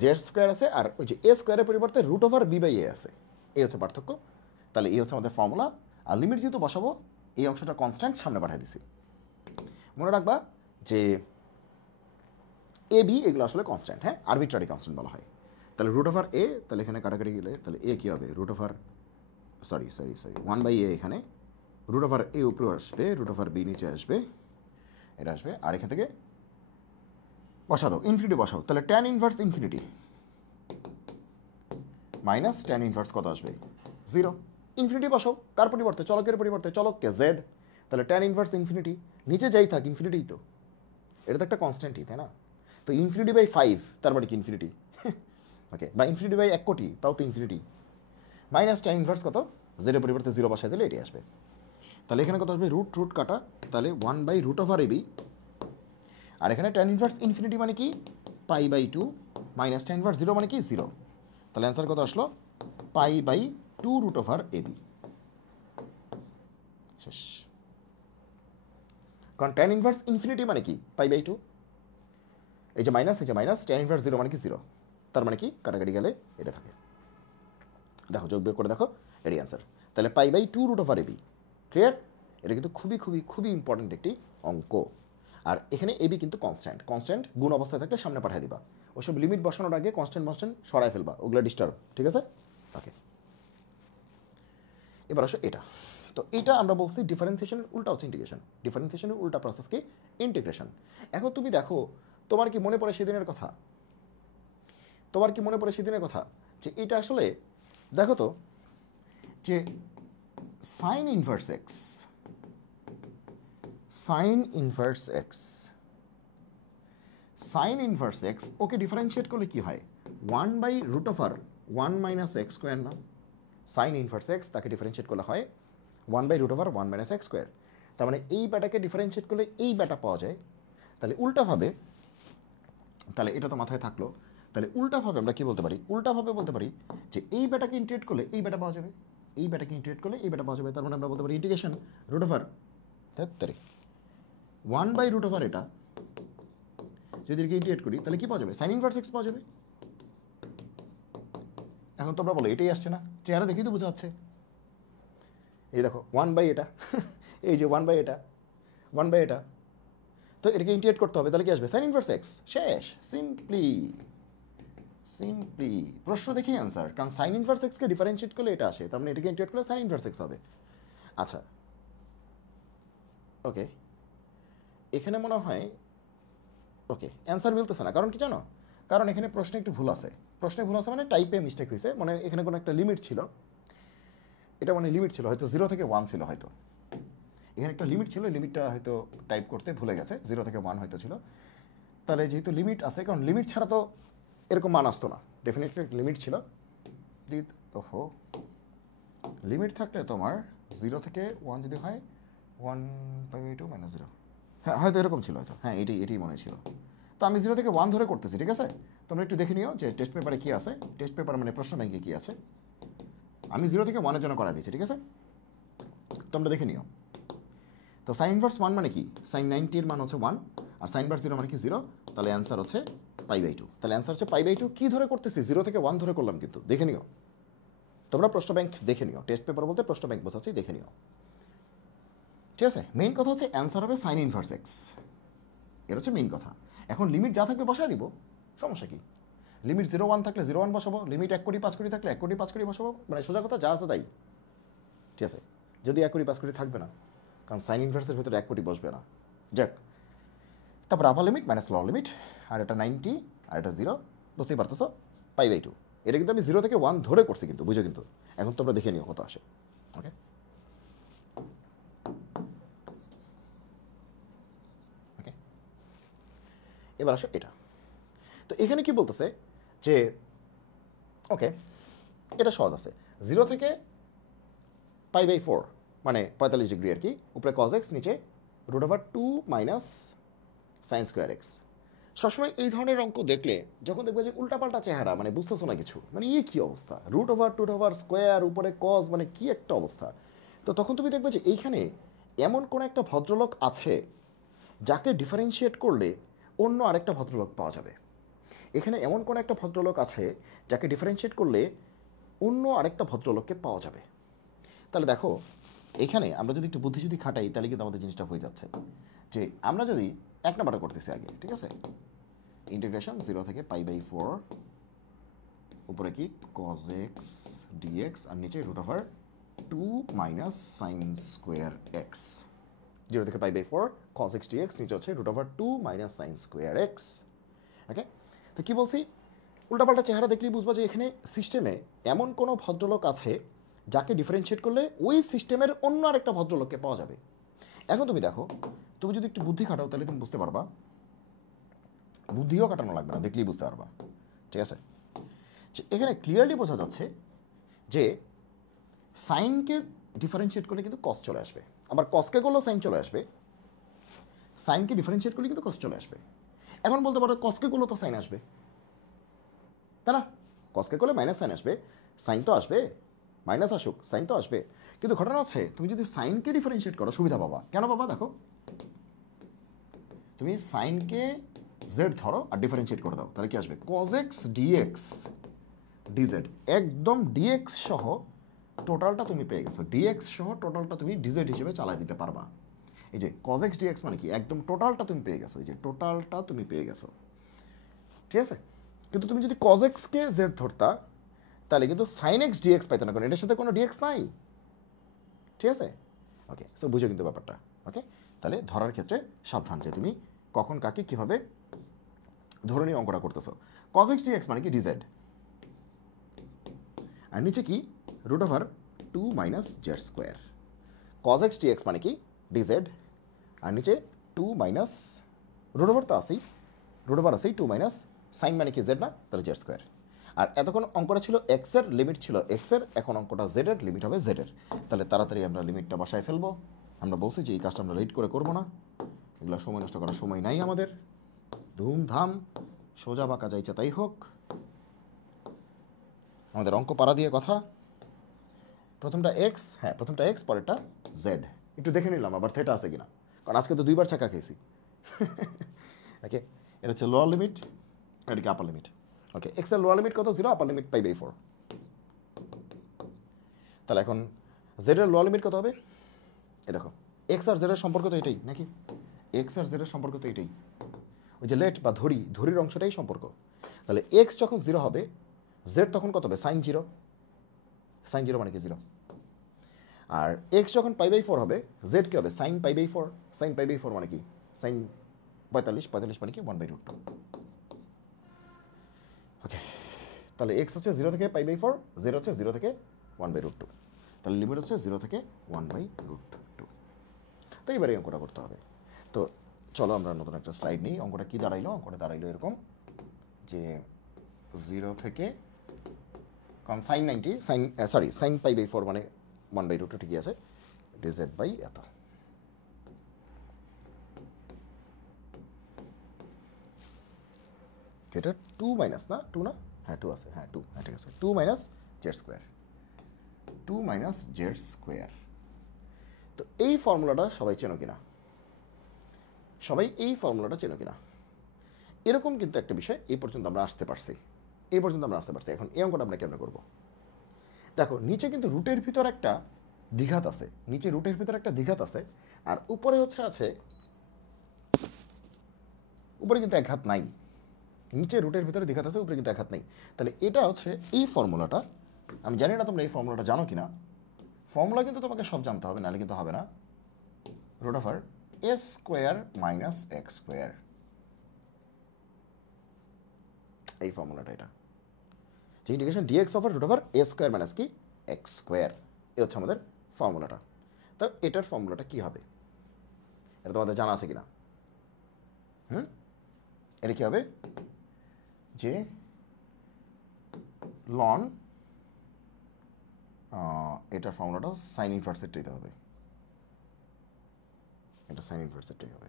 জেড স্কোয়ার আছে, আর ওই যে এ স্কোয়ারের পরিবর্তে √r b/a আছে। এই হচ্ছে পার্থক্য। তাহলে এই হচ্ছে আমাদের ফর্মুলা। আর লিমিট যেহেতু বসাবো, এই অংশটা কনস্ট্যান্ট সামনে পাঠিয়ে দিছি। মনে রাখবা যে এ বি এগুলো আসলে কনস্ট্যান্ট, হ্যাঁ, আরবিট্রারি কনস্ট্যান্ট বলা হয়। তাহলে √a, তাহলে এখানে কাটাকাটি গেলে তাহলে এ কী হবে, সরি 1/a, এখানে √a উপরে আসবে, √b নিচে আসবে, এটা আসবে, আর এখান থেকে বসা দাও, ইনফিনিটি বসাও, তাহলে tan inverse infinity minus tan inverse কত আসবে? 0। ইনফিনিটি বসাও, কার পরিবর্তে? চলকের পরিবর্তে, চলককে জেড, তাহলে ট্যান ইনভার্স ইনফিনিটি, নিচে যাই থাক ইনফিনিটিই তো, এটা তো একটা কনস্ট্যান্টই, তাই না? তো ইনফিনিটি বাই 5 তার মানে কি ইনফিনিটি, ওকে, বা ইনফিনিটি বাই 1 কোটি তাও তো ইনফিনিটি, মাইনাস ট্যান ইনভার্স কত? জেডের পরিবর্তে 0 বসাই দিলে এটি আসবে। তাহলে এখানে কত আসবে? রুট রুট কাটা, তাহলে 1/√AB, আর এখানে ট্যান ইনভার্স ইনফিনিটি মানে কি? π/2 মাইনাস ট্যান ইনভার্স 0 মানে কি? 0। তাহলে অ্যান্সার কত আসলো? π/2√AB। শেষ। কারণ ট্যান ইনভার্স ইনফিনিটি মানে কি? π/2, এই যে মাইনাস, এই যে মাইনাস, ট্যান ইনভার্স 0 মানে কি? 0। তার মানে কি? কাটাকাটি গেলে এটা থাকে, দেখো যোগ বিয়োগ করে দেখো, এটি অ্যান্সার। তাহলে π/2√AB, ক্লিয়ার? এটা কিন্তু খুবই খুবই খুবই ইম্পর্টেন্ট একটি অঙ্ক। আর এখানে এবি কিন্তু কনস্ট্যান্ট, কনস্ট্যান্ট গুণ অবস্থায় থাকলে সামনে পাঠিয়ে দিবা, ওসব লিমিট বসানোর আগে কনস্ট্যান্ট সরাই ফেলবা, ওগুলো ডিস্টার্ব, ঠিক আছে? ওকে, এবার আসো এটা। তো এটা আমরা বলছি ডিফারেন্সিয়েশনের উল্টা হচ্ছে ইন্টিগ্রেশন, ডিফারেন্সিয়েশনের উল্টা প্রসেস কি? ইন্টিগ্রেশন। এখন তুমি দেখো, তোমার কি মনে পড়ে সেদিনের কথা? তোমার কি মনে পড়ে সেদিনের কথা যে এটা আসলে দেখো তো, যে sine inverse x, sine inverse x, sine inverse x okay differentiate করলে কি হয়? 1/√1 - x² না? সাইন ইনভার্স এক্স তাকে ডিফারেন্সিয়েট করলে হয় 1/√1 - x²। তার মানে এই ব্যাটাকে ডিফারেন্সিয়েট করলে এই ব্যাটা পাওয়া যায়। তাহলে উল্টাভাবে, তাহলে এটা তো মাথায় থাকলো, তাহলে উল্টাভাবে আমরা কি বলতে পারি? উল্টাভাবে বলতে পারি যে এই ব্যাটাকে ইন্টিগ্রেট করলে এই ব্যাটা পাওয়া যাবে, এই ব্যাটাকে ইন্টিগ্রেট করলে এই ব্যাটা পাওয়া যাবে। তার মানে আমরা বলতে পারি ইন্টিগ্রেশন √1/√, এটা যদি ইন্টিগ্রেট করি তাহলে কি পাওয়া যাবে? সাইন ইনভার্স এক্স পাওয়া যাবে। এখন তোমরা বলো এটাই আসছে না? চেহারা দেখেই তো বোঝা যাচ্ছে। এই দেখো 1/, এটা এই যে 1/, এটা 1/, এটা, তো এটাকে ইন্টিগ্রেট করতে হবে, তাহলে কি আসবে? Sign inverse x. শেষ, সিম্পলি সিম্পলি প্রশ্ন দেখেই অ্যান্সার, কারণ সাইন ইনভার্স এক্সকে ডিফারেন্সিয়েট করলে এটা আসে, তার মানে এটাকে ইন্টিগ্রেট করলে সাইন ইনভার্স এক্স হবে। আচ্ছা, ওকে, এখানে মনে হয় ওকে অ্যান্সার মিলতেছে না, কারণ কি জানো? কারণ এখানে প্রশ্নে একটু ভুল আছে, প্রশ্নে ভুল আছে মানে টাইপে মিস্টেক হয়েছে, মানে এখানে কোনো একটা লিমিট ছিল, এটা মানে লিমিট ছিল হয়তো 0 থেকে 1 ছিল, হয়তো এখানে একটা লিমিট ছিল, লিমিটটা হয়তো টাইপ করতে ভুলে গেছে, 0 থেকে 1 হয়তো ছিল। তাহলে যেহেতু লিমিট আছে, কারণ লিমিট ছাড়া তো এরকম মান আসতো না, ডেফিনেটলি লিমিট ছিল। ওহো, লিমিট থাকলে তোমার 0 থেকে 1 যদি হয় 1/2 - 0, হ্যাঁ হয়তো এরকম ছিল, হয়তো হ্যাঁ এটাই মনে ছিল। তো আমি 0 থেকে 1 ধরে করতেছি, ঠিক আছে? তোমরা একটু দেখে নিও যে টেস্ট পেপারে কী আছে, টেস্ট পেপার মানে প্রশ্ন ব্যাংকে কী আছে। আমি 0 থেকে 1-এর জন্য করা দিয়েছি, ঠিক আছে? তোমরা দেখে নিও। তো সাইন ইনভার্স 1 মানে কি? সাইন 90 এর মান হচ্ছে 1, আর সাইন ইনভার্স 0 মানে কি? 0। তাহলে অ্যান্সার হচ্ছে π/2। তাহলে অ্যান্সার হচ্ছে π/2। কী ধরে করতেছি? 0 থেকে 1 ধরে করলাম, কিন্তু দেখে নিও তোমরা, প্রশ্ন ব্যাংক দেখে নিও, টেস্ট পেপার বলতে প্রশ্ন ব্যাংক বোঝাচ্ছি, দেখে নিও, ঠিক আছে? মেইন কথা হচ্ছে অ্যান্সার হবে সাইন ইনভার্স এক্স, এর হচ্ছে মেইন কথা। এখন লিমিট যা থাকবে বসায় দিব, সমস্যা কি? লিমিট 0-1 থাকলে 0-1 বসাবো, লিমিট 1 কোটি 5 কোটি থাকলে 1 কোটি 5 কোটি বসাবো, মানে সোজা কথা যা আছে তাই, ঠিক আছে? যদি 1 কোটি 5 কোটি থাকবে না, কারণ সাইন ইনভার্সের ভিতরে 1 কোটি বসবে না। যাক, তারপর upper limit minus lower limit, আর এটা 90 আর এটা 0, বুঝতেই পারতেছো, π/2। এটা কিন্তু আমি 0 থেকে 1 ধরে করছি, কিন্তু বুঝো, কিন্তু এখন তোমরা দেখে নিও কত আসে। ওকে, ওকে, এবার আসো এটা। তো এখানে কি বলতেছে যে ওকে, এটা সহজ আছে, 0 থেকে π/4 মানে 45 ডিগ্রি আর কি, উপরে cos x, নিচে √2 - sin²x। সবসময় এই ধরনের অঙ্ক দেখলে যখন দেখবে যে উল্টাপাল্টা চেহারা, মানে বুঝতেছো না কিছু, মানে কী অবস্থা, √2/² উপরে cos, মানে কি একটা অবস্থা, তো তখন তুমি দেখবে যে এইখানে এমন কোন একটা ভদ্রলোক আছে যাকে ডিফারেন্সিয়েট করলে অন্য আরেকটা ভদ্রলোক পাওয়া যাবে। এখানে এমন কোন একটা ভদ্রলোক আছে যাকে ডিফারেন্সিয়েট করলে অন্য আরেকটা ভদ্রলোককে পাওয়া যাবে। তাহলে দেখো, এখানে আমরা যদি একটু বুদ্ধি যদি খাটাই, তাহলে কিন্তু আমাদের জিনিসটা হয়ে যাচ্ছে, যে আমরা যদি 1 নাম্বারটা করতেছি আগে, ঠিক আছে? ইন্টিগ্রেশন 0 থেকে π/4, উপরে কি cos x dx, আর নিচে √2 - sin²x। 0 থেকে pi by 4 cos x dx, নিচে হচ্ছে √2 minus sine square x. Okay, তো কী বলছি, উল্টাপাল্টা চেহারা দেখলেই বুঝবা যে এখানে সিস্টেমে এমন কোনো ভদ্রলোক আছে যাকে ডিফারেন্সিয়েট করলে ওই সিস্টেমের অন্য আরেকটা ভদ্রলোককে পাওয়া যাবে। এখন তুমি দেখো, তুমি যদি একটু বুদ্ধি খাটাও তাহলে তুমি বুঝতে পারবা, বুদ্ধিও কাটানো লাগবে না, দেখলেই বুঝতে পারবা। ঠিক আছে, এখানে ক্লিয়ারলি বোঝা যাচ্ছে যে সাইনকে ডিফারেন্সিয়েট করলে কিন্তু কস চলে আসবে, আবার কসকে করলেও সাইন চলে আসবে, সাইনকে ডিফারেন্সিয়েট করলে কিন্তু কস চলে আসবে। এখন বলতে পারো কসকে করলেও তো সাইন আসবে, তাই না? কসকে করলে মাইনাস সাইন আসবে, সাইন তো আসবে, মাইনাস আসুক সাইন তো আসবে। কিন্তু ঘটনা হচ্ছে তুমি যদি সাইনকে ডিফারেন্সিয়েট করো সুবিধা পাবা। কেন পাবা? দেখো, তুমি সাইনকে জেড ধরো আর ডিফারেন্সিয়েট করে দাও, তাহলে কি আসবে? cos x dx dz, একদম dx সহ টোটালটা তুমি পেয়ে গেছো, dx সহ টোটালটা তুমি dz হিসেবে চালাই দিতে পারবা। এই যে cos x dx মানে কি, একদম টোটালটা তুমি পেয়ে গেছো, এই যে টোটালটা তুমি পেয়ে গেছো। ঠিক আছে, কিন্তু তুমি যদি cos x কে z ধরতা তাহলে কিন্তু sin x dx পাইতে না, কারণ এটার সাথে কোনো dx নাই। ঠিক আছে, ওকে, সো বুঝো কিন্তু ব্যাপারটা। ওকে, তাহলে ধরার ক্ষেত্রে সাবধান যে তুমি কখন কাকে কীভাবে ধরে নিয়ে অঙ্কটা করতেছো। cos x dx মানে কি dz, আর নিচে কি √2 minus z square. cos x dx মানে কি dz, আর নিচে 2 মাইনাস √, তো আসেই √, আসেই 2 মাইনাস সাইন মানে কি জেড না, তাহলে জেড স্কোয়ার। আর এতক্ষণ অঙ্কটা ছিল এক্সের, লিমিট ছিল এক্সের, এখন অঙ্কটা জেডের, লিমিট হবে জেডের। তাহলে তাড়াতাড়ি আমরা লিমিটটা বসায় ফেলবো। আমরা বলছি যে এই কাজটা আমরা লেট করে করবো না, এগুলো সময় নষ্ট করার সময় নাই আমাদের, ধুমধাম সোজা বাঁকা যাইছে তাই হোক, আমাদের অঙ্ক পাড়া দিয়ে কথা। প্রথমটা এক্স, হ্যাঁ প্রথমটা এক্স, পরেরটা জেড। একটু দেখে নিলাম আবার থেটা আছে কিনা, কারণ আজকে তো 2বার ছাকা খেয়েছি। ওকে, এটা হচ্ছে লোয়ার লিমিট, এটা কি আপার লিমিট। ওকে, এক্স এর লোয়ার লিমিট কত? 0, আপার লিমিট পাই বাই 4। তাহলে এখন জেড এর লোয়ার লিমিট কত হবে? এই দেখো, এক্স আর জেড এর সম্পর্ক তো এটাই নাকি, এক্স আর জেড এর সম্পর্ক তো এটাই, ওই যে লেট বা ধরির অংশটাই সম্পর্ক। তাহলে এক্স যখন 0 হবে, জেড তখন কত হবে? সাইন 0, সাইন 0 মানে কি 0। আর এক্স যখন পাই বাই 4 হবে, জেড কি হবে? Sine pi by 4, sine pi by 4 মানে কি? সাইন 45, 45 মানে কি 1/√2। ওকে, তাহলে এক্স হচ্ছে 0 থেকে পাই বাই 4, জেড হচ্ছে 0 থেকে 1/√2, তাহলে লিমিট হচ্ছে 0 থেকে 1/√2। তো এইবারে অঙ্কটা করতে হবে। তো চলো আমরা নতুন একটা স্লাইড নিই। অঙ্কটা কী দাঁড়াইলো? অঙ্কটা দাঁড়াইলো এরকম যে 0 থেকে, কারণ সাইন 90, সাইন পাই বাই 4 মানে 1/√2, ঠিকই আছে, ডিজেড বাই এত। এটা 2 মাইনাস না, 2 না, হ্যাঁ 2 আছে, হ্যাঁ 2, হ্যাঁ ঠিক আছে, 2 minus z square, 2 minus z square. তো এই ফর্মুলাটা সবাই চেনো কিনা? সবাই এই ফর্মুলাটা চেনো কিনা? এরকম কিন্তু একটা বিষয় এই পর্যন্ত আমরা আসতে পারছি, এই পর্যন্ত আমরা আসতে পারছি। এখন এই অঙ্কটা আমরা কেমন করবো? দেখো, নিচে কিন্তু রুটের ভিতর একটা দ্বিঘাত আছে, নিচে রুটের ভিতর একটা দ্বিঘাত আছে, আর উপরে হচ্ছে আছে, উপরে কিন্তু এক ঘাত নাই। নিচে রুটের ভিতরে দ্বিঘাত আছে, উপরে কিন্তু এক ঘাত নাই। তাহলে এটা হচ্ছে এই ফর্মুলাটা, আমি জানি না তোমরা এই ফর্মুলাটা জানো কিনা। ফর্মুলা কিন্তু তোমাকে সব জানতে হবে, নাহলে কিন্তু হবে না। √a square minus x square, এই ফর্মুলাটা, এটা যে integration d x over √a square minus কি এক্স স্কোয়ার, এ হচ্ছে আমাদের ফর্মুলাটা। তো এটার ফর্মুলাটা কী হবে এটা তোমাদের জানা আছে কিনা? এটা কী হবে? যে লন, এটার ফর্মুলাটা সাইন ইনভার্সেরটাই হবে, এটা সাইন ইনভার্সেরটাই হবে।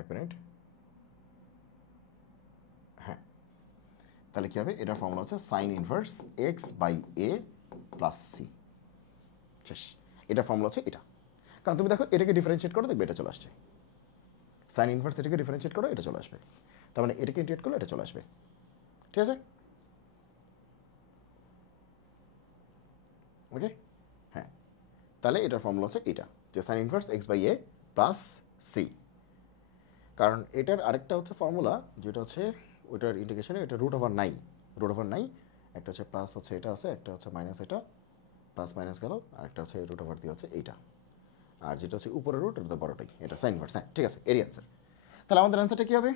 এক মিনিট, হ্যাঁ, তাহলে কী হবে? এটার ফর্মুলা হচ্ছে sine inverse x by a plus c, শেষ। এটার ফর্মুলা হচ্ছে এটা। কারণ তুমি দেখো, এটাকে ডিফারেন্সিয়েট করো, দেখবে এটা চলে আসছে, সাইন ইনভার্স এটাকে ডিফারেন্সিয়েট করো, এটা চলে আসবে, তার মানে এটাকে ইন্টিগ্রেট করলে এটা চলে আসবে। ঠিক আছে, ওকে, হ্যাঁ, তাহলে এটার ফর্মুলা হচ্ছে এটা, যে sine inverse x by a plus c. কারণ এটার আরেকটা হচ্ছে ফর্মুলা, যেটা হচ্ছে ওইটার ইন্টিগ্রেশনে, এটা √9, একটা হচ্ছে প্লাস হচ্ছে এটা আছে, একটা হচ্ছে মাইনাস এটা, প্লাস মাইনাস গেল, আর একটা হচ্ছে রুট ওভার দিয়ে হচ্ছে এইটা, আর যেটা হচ্ছে উপরের রুট এটা তো বড়টাই, এটা সাইন ইনভার্স। হ্যাঁ ঠিক আছে, এরই অ্যান্সার। তাহলে আমাদের অ্যান্সারটা কী হবে?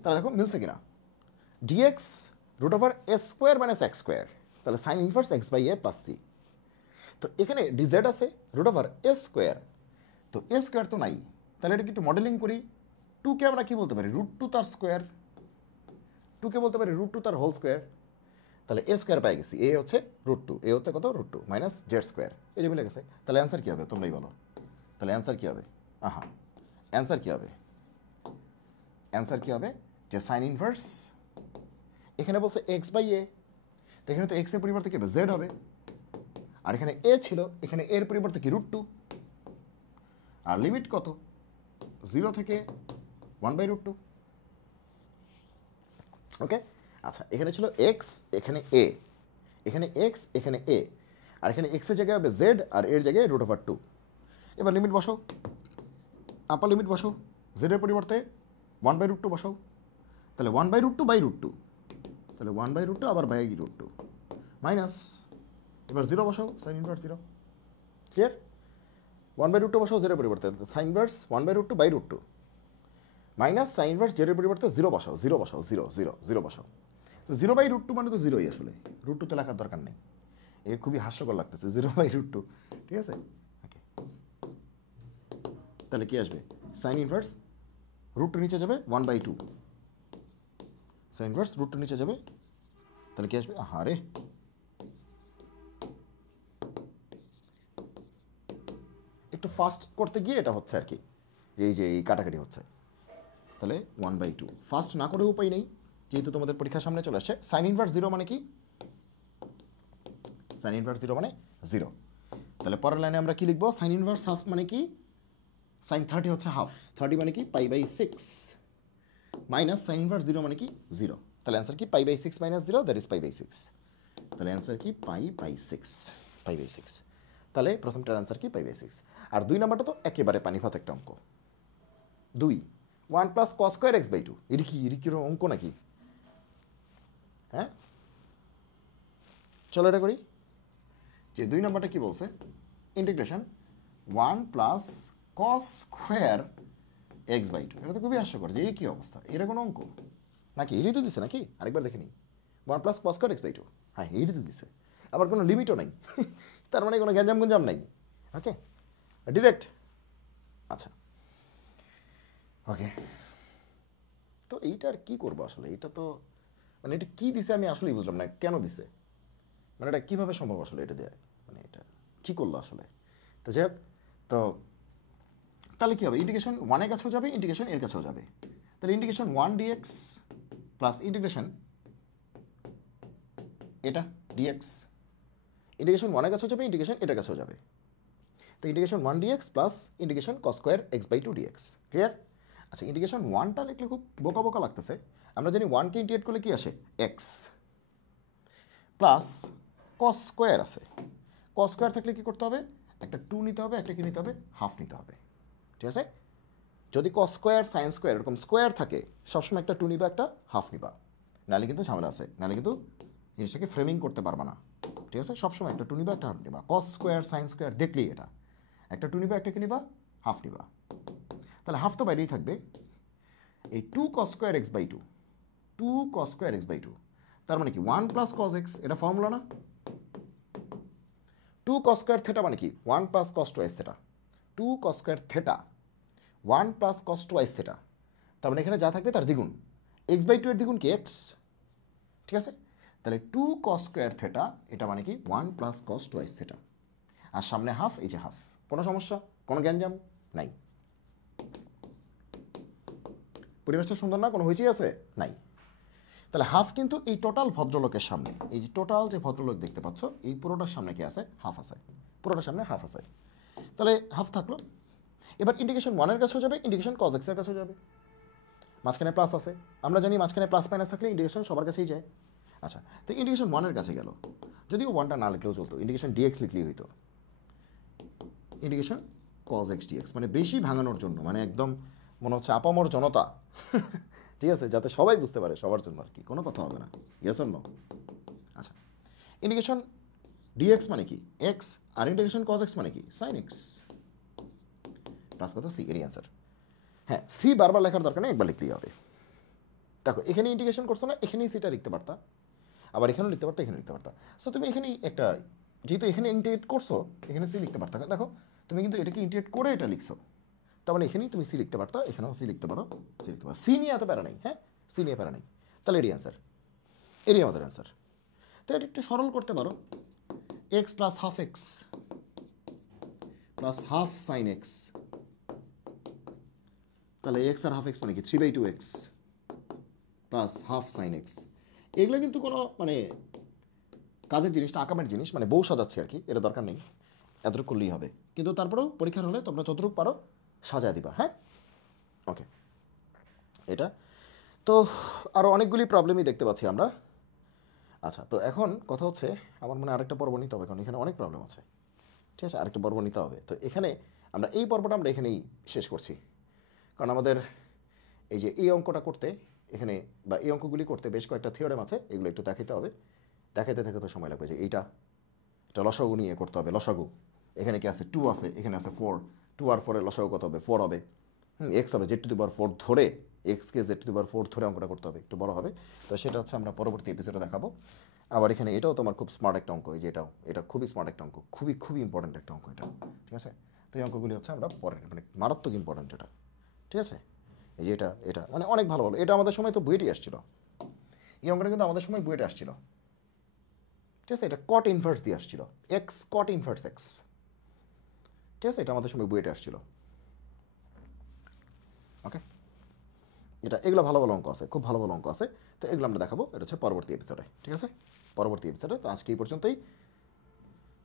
তাহলে দেখো মিলছে কিনা, dx root over a square minus x square, তাহলে sine inverse x by a plus c. তো এখানে ডিজেড আছে রুট ওভার এ স্কোয়ার, তো এ স্কোয়ার তো নাই, তাহলে এটা কি একটু মডেলিং করি। টুকে আমরা কী বলতে পারি? রুট টু তার স্কোয়ার, টুকে বলতে পারি রুট টু তার হোল স্কোয়ার। তাহলে এ স্কোয়ার পাই গেছি, এ হচ্ছে রুট টু, এ হচ্ছে কত? Root two minus z square, এই যে মিলে গেছে। তাহলে অ্যান্সার কী হবে তোমরাই বলো? তাহলে অ্যান্সার কী হবে? অ্যান্সার কী হবে? অ্যান্সার কী হবে? যে সাইন ইনভার্স, এখানে বলছে এক্স বাই এ, তো এখানে তো এক্সের পরিবর্তে কী হবে? জেড হবে। আর এখানে এ ছিল, এখানে এর পরিবর্তে কি? Root two. আর লিমিট কত? 0 থেকে 1/√2। ওকে, আচ্ছা এখানে ছিল এক্স, এখানে এ, এখানে এক্স, এখানে এ, আর এখানে এক্সের জায়গায় হবে জেড, আর এর জায়গায় √2। এবার লিমিট বসাও, আপার লিমিট বসাও, জেডের পরিবর্তে 1/√2 বসাও, তাহলে 1/√2/√2, তাহলে 1/√2 আবার √2 মাইনাস, এবার 0 বসাও, সাইন ইনভার্স 0। ক্লিয়ার? 1/√2 বসাও জেডের পরিবর্তে, sine inverse 1/√2/√2 minus sine inverse জেডের পরিবর্তে 0 বসাও, 0 বসাও, 0 0 0 বসাও। তো 0/√2 মানে তো 0ই আসলে, √2 তো লেখার দরকার নেই, এ খুবই হাস্যকর লাগতেছে 0/√2। ঠিক আছে, ওকে। তাহলে কি আসবে? সাইন ইনভার্স √2 নিচে যাবে 1/2, সাইন ইনভার্স √2 নিচে যাবে, তাহলে কি আসবে? আরে একটু ফাস্ট করতে গিয়ে এটা হচ্ছে আর কি, যে এই কাটাকাটি হচ্ছে। তাহলে 1/2, ফাস্ট না করে উপায় নেই, যেহেতু তোমাদের পরীক্ষার সামনে চলে আসছে। সাইন ইনভার্স 0 মানে কি? সাইন ইনভার্স 0 মানে 0। তাহলে পরের লাইনে আমরা কি লিখবো? সাইন ইনভার্স হাফ মানে কি? সাইন 30 হচ্ছে হাফ, 30 মানে কি? π/6 মাইনাস সাইন ইনভার্স 0 মানে কি? 0। তাহলে অ্যান্সার কি? π/6 মাইনাস 0, দ্যাট ইজ π/6। তাহলে অ্যান্সার কি? π/6। তাহলে প্রথমটার অ্যান্সার কি? π/6। আর 2 নাম্বারটা তো একেবারে পানিভাত একটা অঙ্ক। 2 1 প্লাস কস স্কোয়ার x/2, এটা কি অঙ্ক নাকি? হ্যাঁ চলো এটা করি। যে 2 নাম্বারটা কি বলছে? Integration 1 plus cos square x/2, এটা তো খুবই হাস্যকর, যে এই কী অবস্থা, এটা কোনো অঙ্ক নাকি? এটাই তো দিছে নাকি? আরেকবার দেখে নিই। 1 প্লাস কস স্কোয়ার x/2, হ্যাঁ এইটাই তো দিছে, আবার কোনো লিমিটও নাই, তার মানে কোনো গ্যাঞ্জাম গুঞ্জাম নাই। ওকে, ডিরেক্ট। আচ্ছা ওকে, তো এইটা আর কী করবো আসলে? এটা তো মানে এটা কী দিছে আমি আসলেই বুঝলাম না, কেন দিছে, মানে এটা কীভাবে সম্ভব আসলে এটা দেয়, মানে এটা কী করলো আসলে? তো যাই হোক, তো তাহলে কী হবে? ইন্টিগ্রেশন 1 এর কাছেও যাবে, ইন্টিগ্রেশন এর কাছেও যাবে, তাহলে ইন্টিগ্রেশন 1 dx প্লাস ইন্টিগ্রেশন এটা dx, ইন্টিগ্রেশন 1 এর কাছেও যাবে, ইন্টিগ্রেশন এটার কাছেও যাবে, তো integration 1 dx plus integration cos square x/2 dx। Clear? আচ্ছা ইন্টিগ্রেশন 1টা লিখলে খুব বোকা বোকা লাগতেছে, আমরা জানি 1কে ইন্টিগ্রেট করলে কি আসে? x প্লাস cos স্কোয়ার আছে, cos স্কোয়ার থাকলে কী করতে হবে? একটা 2 নিতে হবে, একটা কি নিতে হবে? হাফ নিতে হবে। ঠিক আছে, যদি cos স্কোয়ার সাইন স্কোয়ার এরকম স্কোয়ার থাকে, সবসময় একটা 2 নিবা, একটা হাফ নিবা, নাহলে কিন্তু ঝামেলা আছে, নাহলে কিন্তু জিনিসটাকে ফ্রেমিং করতে পারবা না। ঠিক আছে, সবসময় একটা 2 নিবা, একটা হাফ নিবা। cos স্কোয়ার সাইন স্কোয়ার দেখলেই এটা একটা 2 নিবা, একটা কি নিবা? হাফ নিবা। তাহলে হাফ তো বাইরেই থাকবে, এই 2 cos square x/2, 2 cos square x/2, তার মানে কি 1 প্লাস cos x, এটা ফর্মুলা না? 2 cos স্কোয়ার থেটা মানে কি? 1 plus cos twice theta, 2 cos square theta 1 plus cos twice theta, তার মানে এখানে যা থাকবে তার দ্বিগুণ, x/2 এর দ্বিগুণ কি? x। ঠিক আছে, তাহলে 2 cos স্কোয়ার থেটা এটা মানে কি 1 প্লাস cos twice থেটা, আর সামনে হাফ, এই যে হাফ। কোনো সমস্যা, কোনো গ্যাঞ্জাম নাই? পরিবেশটা সুন্দর না? কোনো হইচই আছে? নাই। তাহলে হাফ কিন্তু এই টোটাল ভদ্রলোকের সামনে, এই যে টোটাল যে ভদ্রলোক দেখতে পাচ্ছ, এই পুরোটার সামনে কি আছে? হাফ আছে, পুরোটার সামনে হাফ আছে। তাহলে হাফ থাকলো। এবার ইন্টিগ্রেশন 1 এর কাছেও যাবে, ইন্টিগ্রেশন cos x এর কাছেও যাবে, মাঝখানে প্লাস আছে, আমরা জানি মাঝখানে প্লাস মাইনাস থাকলে ইন্টিগ্রেশন সবার কাছেই যায়। আচ্ছা, তো ইন্টিগ্রেশন 1 এর কাছে গেল, যদিও 1টা না লিখলেও চলতো, ইন্টিগ্রেশন dx লিখলেই হইতো, ইন্টিগ্রেশন cos x dx, মানে বেশি ভাঙানোর জন্য, মানে একদম মনে হচ্ছে আপামর জনতা, ঠিক আছে, যাতে সবাই বুঝতে পারে, সবার জন্য আর কি, কোনো কথা হবে না, ইয়েস অর নো? আচ্ছা, ইন্টিগ্রেশন ডিএক্স মানে কি এক্স, আর ইন্টিগ্রেশন কজ এক্স মানে কি সাইন এক্স, প্লাস কত সি, এরই অ্যান্সার। হ্যাঁ, সি বারবার লেখার দরকার নেই, একবার লিখলেই হবে। দেখো এখানে ইন্টিগ্রেশন করছো না, এখানেই সিটা লিখতে পারতা, আবার এখানেও লিখতে পারতা, এখানে লিখতে পারতা। সো তুমি এখানেই একটা, যেহেতু এখানে ইন্টিগ্রেট করছো এখানে সি লিখতে পারতা। দেখো তুমি কিন্তু এটাকে ইন্টিগ্রেট করে এটা লিখছো, তার মানে এখানেই তুমি সি লিখতে পারতা, এখানেও সি লিখতে পারো, সি লিখতে পারো। সি নিয়ে এত প্যারা নেই, হ্যাঁ সি নিয়ে প্যারা নেই। তাহলে এরই অ্যান্সার, এরই আমাদের অ্যান্সার। তো এটা একটু সরল করতে পারো, x plus half x plus half sine x, তাহলে এক্স আর হাফ এক্স মানে কি 3/2x plus half sine x. এগুলো কিন্তু কোনো মানে কাজের জিনিসটা আকামের জিনিস, মানে বউ সাজাচ্ছে আর কি, এটা দরকার নেই, এতটুকু করলেই হবে। কিন্তু তারপরেও পরীক্ষার হলে তোমরা যতটুকু পারো সাজায় দিবা, হ্যাঁ ওকে। এটা তো আরও অনেকগুলি প্রবলেমই দেখতে পাচ্ছি আমরা। আচ্ছা, তো এখন কথা হচ্ছে আমার মনে আরেকটা পর্ব নিতে হবে, কারণ এখানে অনেক প্রবলেম আছে, ঠিক আছে, আরেকটা পর্ব নিতে হবে। তো এখানে আমরা এই পর্বটা আমরা এখানেই শেষ করছি, কারণ আমাদের এই যে এই অঙ্কটা করতে এখানে বা এই অঙ্কগুলি করতে বেশ কয়েকটা থিওরেম আছে, এগুলো একটু দেখাতে হবে, দেখাতে দেখাতে সময় লাগবে। যে এটা লসাগু নিয়ে করতে হবে, লসাগু এখানে কি আছে 2 আছে, এখানে আছে 4, 2 আর 4 এর লসাগু কত হবে 4 হবে, এক্স হবে z⁴ ধরে, এক্সকে z⁴ ধরে অঙ্কটা করতে হবে, একটু বড় হবে। তো সেটা হচ্ছে আমরা পরবর্তী এপিসোডে দেখাবো। আবার এখানে এটাও তোমার খুব স্মার্ট একটা অঙ্ক, এই যে এটা খুবই স্মার্ট একটা অঙ্ক, খুবই ইম্পর্টেন্ট একটা অঙ্ক এটা, ঠিক আছে। তো এই অঙ্কগুলি হচ্ছে আমরা পরে, মানে মারাত্মক ইম্পর্টেন্ট এটা, ঠিক আছে। এই যে এটা মানে অনেক ভালো, এটা আমাদের সময় তো বুয়েটে আসছিল, এই অঙ্কটা কিন্তু আমাদের সময় বুয়েটে আসছিল, ঠিক আছে। এটা কট ইনভার্স দিয়ে আসছিল, এক্স কট ইনভার্স এক্স, ঠিক আছে, এটা আমাদের সময় বুয়েটে আসছিল, ওকে। এগুলো ভালো অঙ্ক আছে, খুব ভালো অঙ্ক আছে। তো এগুলো আমরা দেখাবো, এটা হচ্ছে পরবর্তী এপিসোডে, ঠিক আছে, পরবর্তী এপিসোডে। তো আজকে এই পর্যন্তই,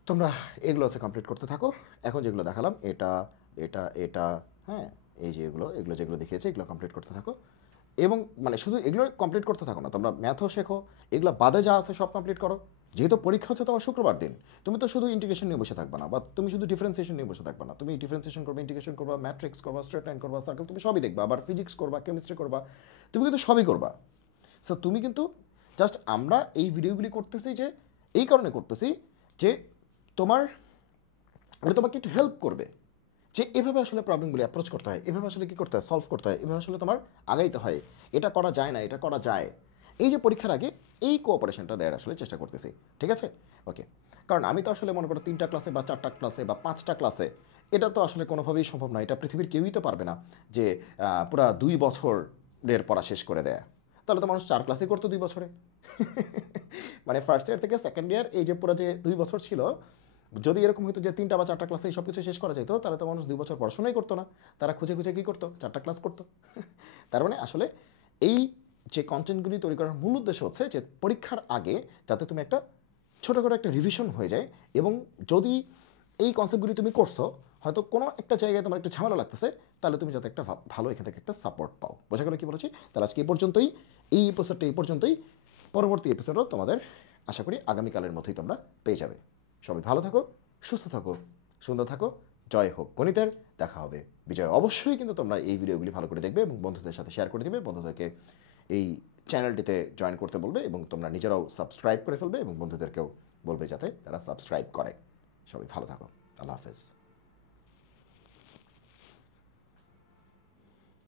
তোমরা এগুলো হচ্ছে কমপ্লিট করতে থাকো। এখন যেগুলো দেখালাম এটা হ্যাঁ, এই যে এগুলো যেগুলো দেখিয়েছে এগুলো কমপ্লিট করতে থাকো। এবং মানে শুধু এগুলো কমপ্লিট করতে থাকো না, তোমরা ম্যাথও শেখো, এগুলো বাদে যা আছে সব কমপ্লিট করো। যেহেতু পরীক্ষা হচ্ছে তোমার শুক্রবার দিন, তুমি তো শুধু ইন্টিগ্রেশন নিয়ে বসে থাকবে না, বা তুমি শুধু ডিফারেন্সিয়েশন নিয়ে বসে থাকবে না, তুমি ডিফারেন্সিয়েশন করবা, ইন্টিগ্রেশন করবা, ম্যাট্রিক্স করবা, স্ট্রেট লাইন করবা, সার্কেল, তুমি সবই দেখবা, আবার ফিজিক্স করবা, কেমিস্ট্রি করবা, তুমি কিন্তু সবই করবা। সো তুমি কিন্তু জাস্ট, আমরা এই ভিডিওগুলি করতেছি যে এই কারণে করতেছি যে তোমার, এটা তোমাকে একটু হেল্প করবে যে এভাবে আসলে প্রবলেমগুলি অ্যাপ্রোচ করতে হয়, এভাবে আসলে কী করতে হয়, সলভ করতে হয়, এভাবে আসলে তোমার আগাইতে হয়, এটা করা যায় না, এটা করা যায়। এই যে পরীক্ষার আগে এই কোঅপারেশনটা দেওয়ার আসলে চেষ্টা করতেছি, ঠিক আছে ওকে। কারণ আমি তো আসলে মনে করো 3টা ক্লাসে বা 4টা ক্লাসে বা 5টা ক্লাসে, এটা তো আসলে কোনোভাবেই সম্ভব না, এটা পৃথিবীর কেউই তো পারবে না যে পুরা 2 বছরের পড়া শেষ করে দেয়া। তাহলে তো মানুষ 4 ক্লাসই করতো 2 বছরে মানে ফার্স্ট ইয়ার থেকে সেকেন্ড ইয়ার, এই যে পুরো যে 2 বছর ছিল, যদি এরকম হতো যে 3টা বা 4টা ক্লাসে সব কিছু শেষ করা যেত, তাহলে তো মানুষ 2 বছর পড়াশোনাই করতো না, তারা খুঁজে কী করতো, 4টা ক্লাস করতো তার মানে আসলে এই যে কন্টেন্টগুলি তৈরি করার মূল উদ্দেশ্য হচ্ছে যে পরীক্ষার আগে যাতে তুমি একটা ছোটো করে একটা রিভিশন হয়ে যায়, এবং যদি এই কনসেপ্টগুলি তুমি করছো, হয়তো কোনো একটা জায়গায় তোমার একটু ঝামেলা লাগতেছে, তাহলে তুমি যাতে একটা ভালো এখান থেকে একটা সাপোর্ট পাও। বোঝা গেল কী বলেছি? তাহলে আজকে এই পর্যন্তই, এই এপিসোডটা এই পর্যন্তই। পরবর্তী এপিসোডও তোমাদের আশা করি আগামীকালের মধ্যেই তোমরা পেয়ে যাবে। সবাই ভালো থাকো, সুস্থ থাকো, সুন্দর থাকো, জয় হোক গণিতের। দেখা হবে বিজয়। অবশ্যই কিন্তু তোমরা এই ভিডিওগুলি ভালো করে দেখবে এবং বন্ধুদের সাথে শেয়ার করে দেবে, বন্ধুদেরকে এই চ্যানেলটিতে জয়েন করতে বলবে, এবং তোমরা নিজেরাও সাবস্ক্রাইব করে ফেলবে এবং বন্ধুদেরকেও বলবে যাতে তারা সাবস্ক্রাইব করে। সবাই ভালো থাকো, আল্লাহ হাফেজ।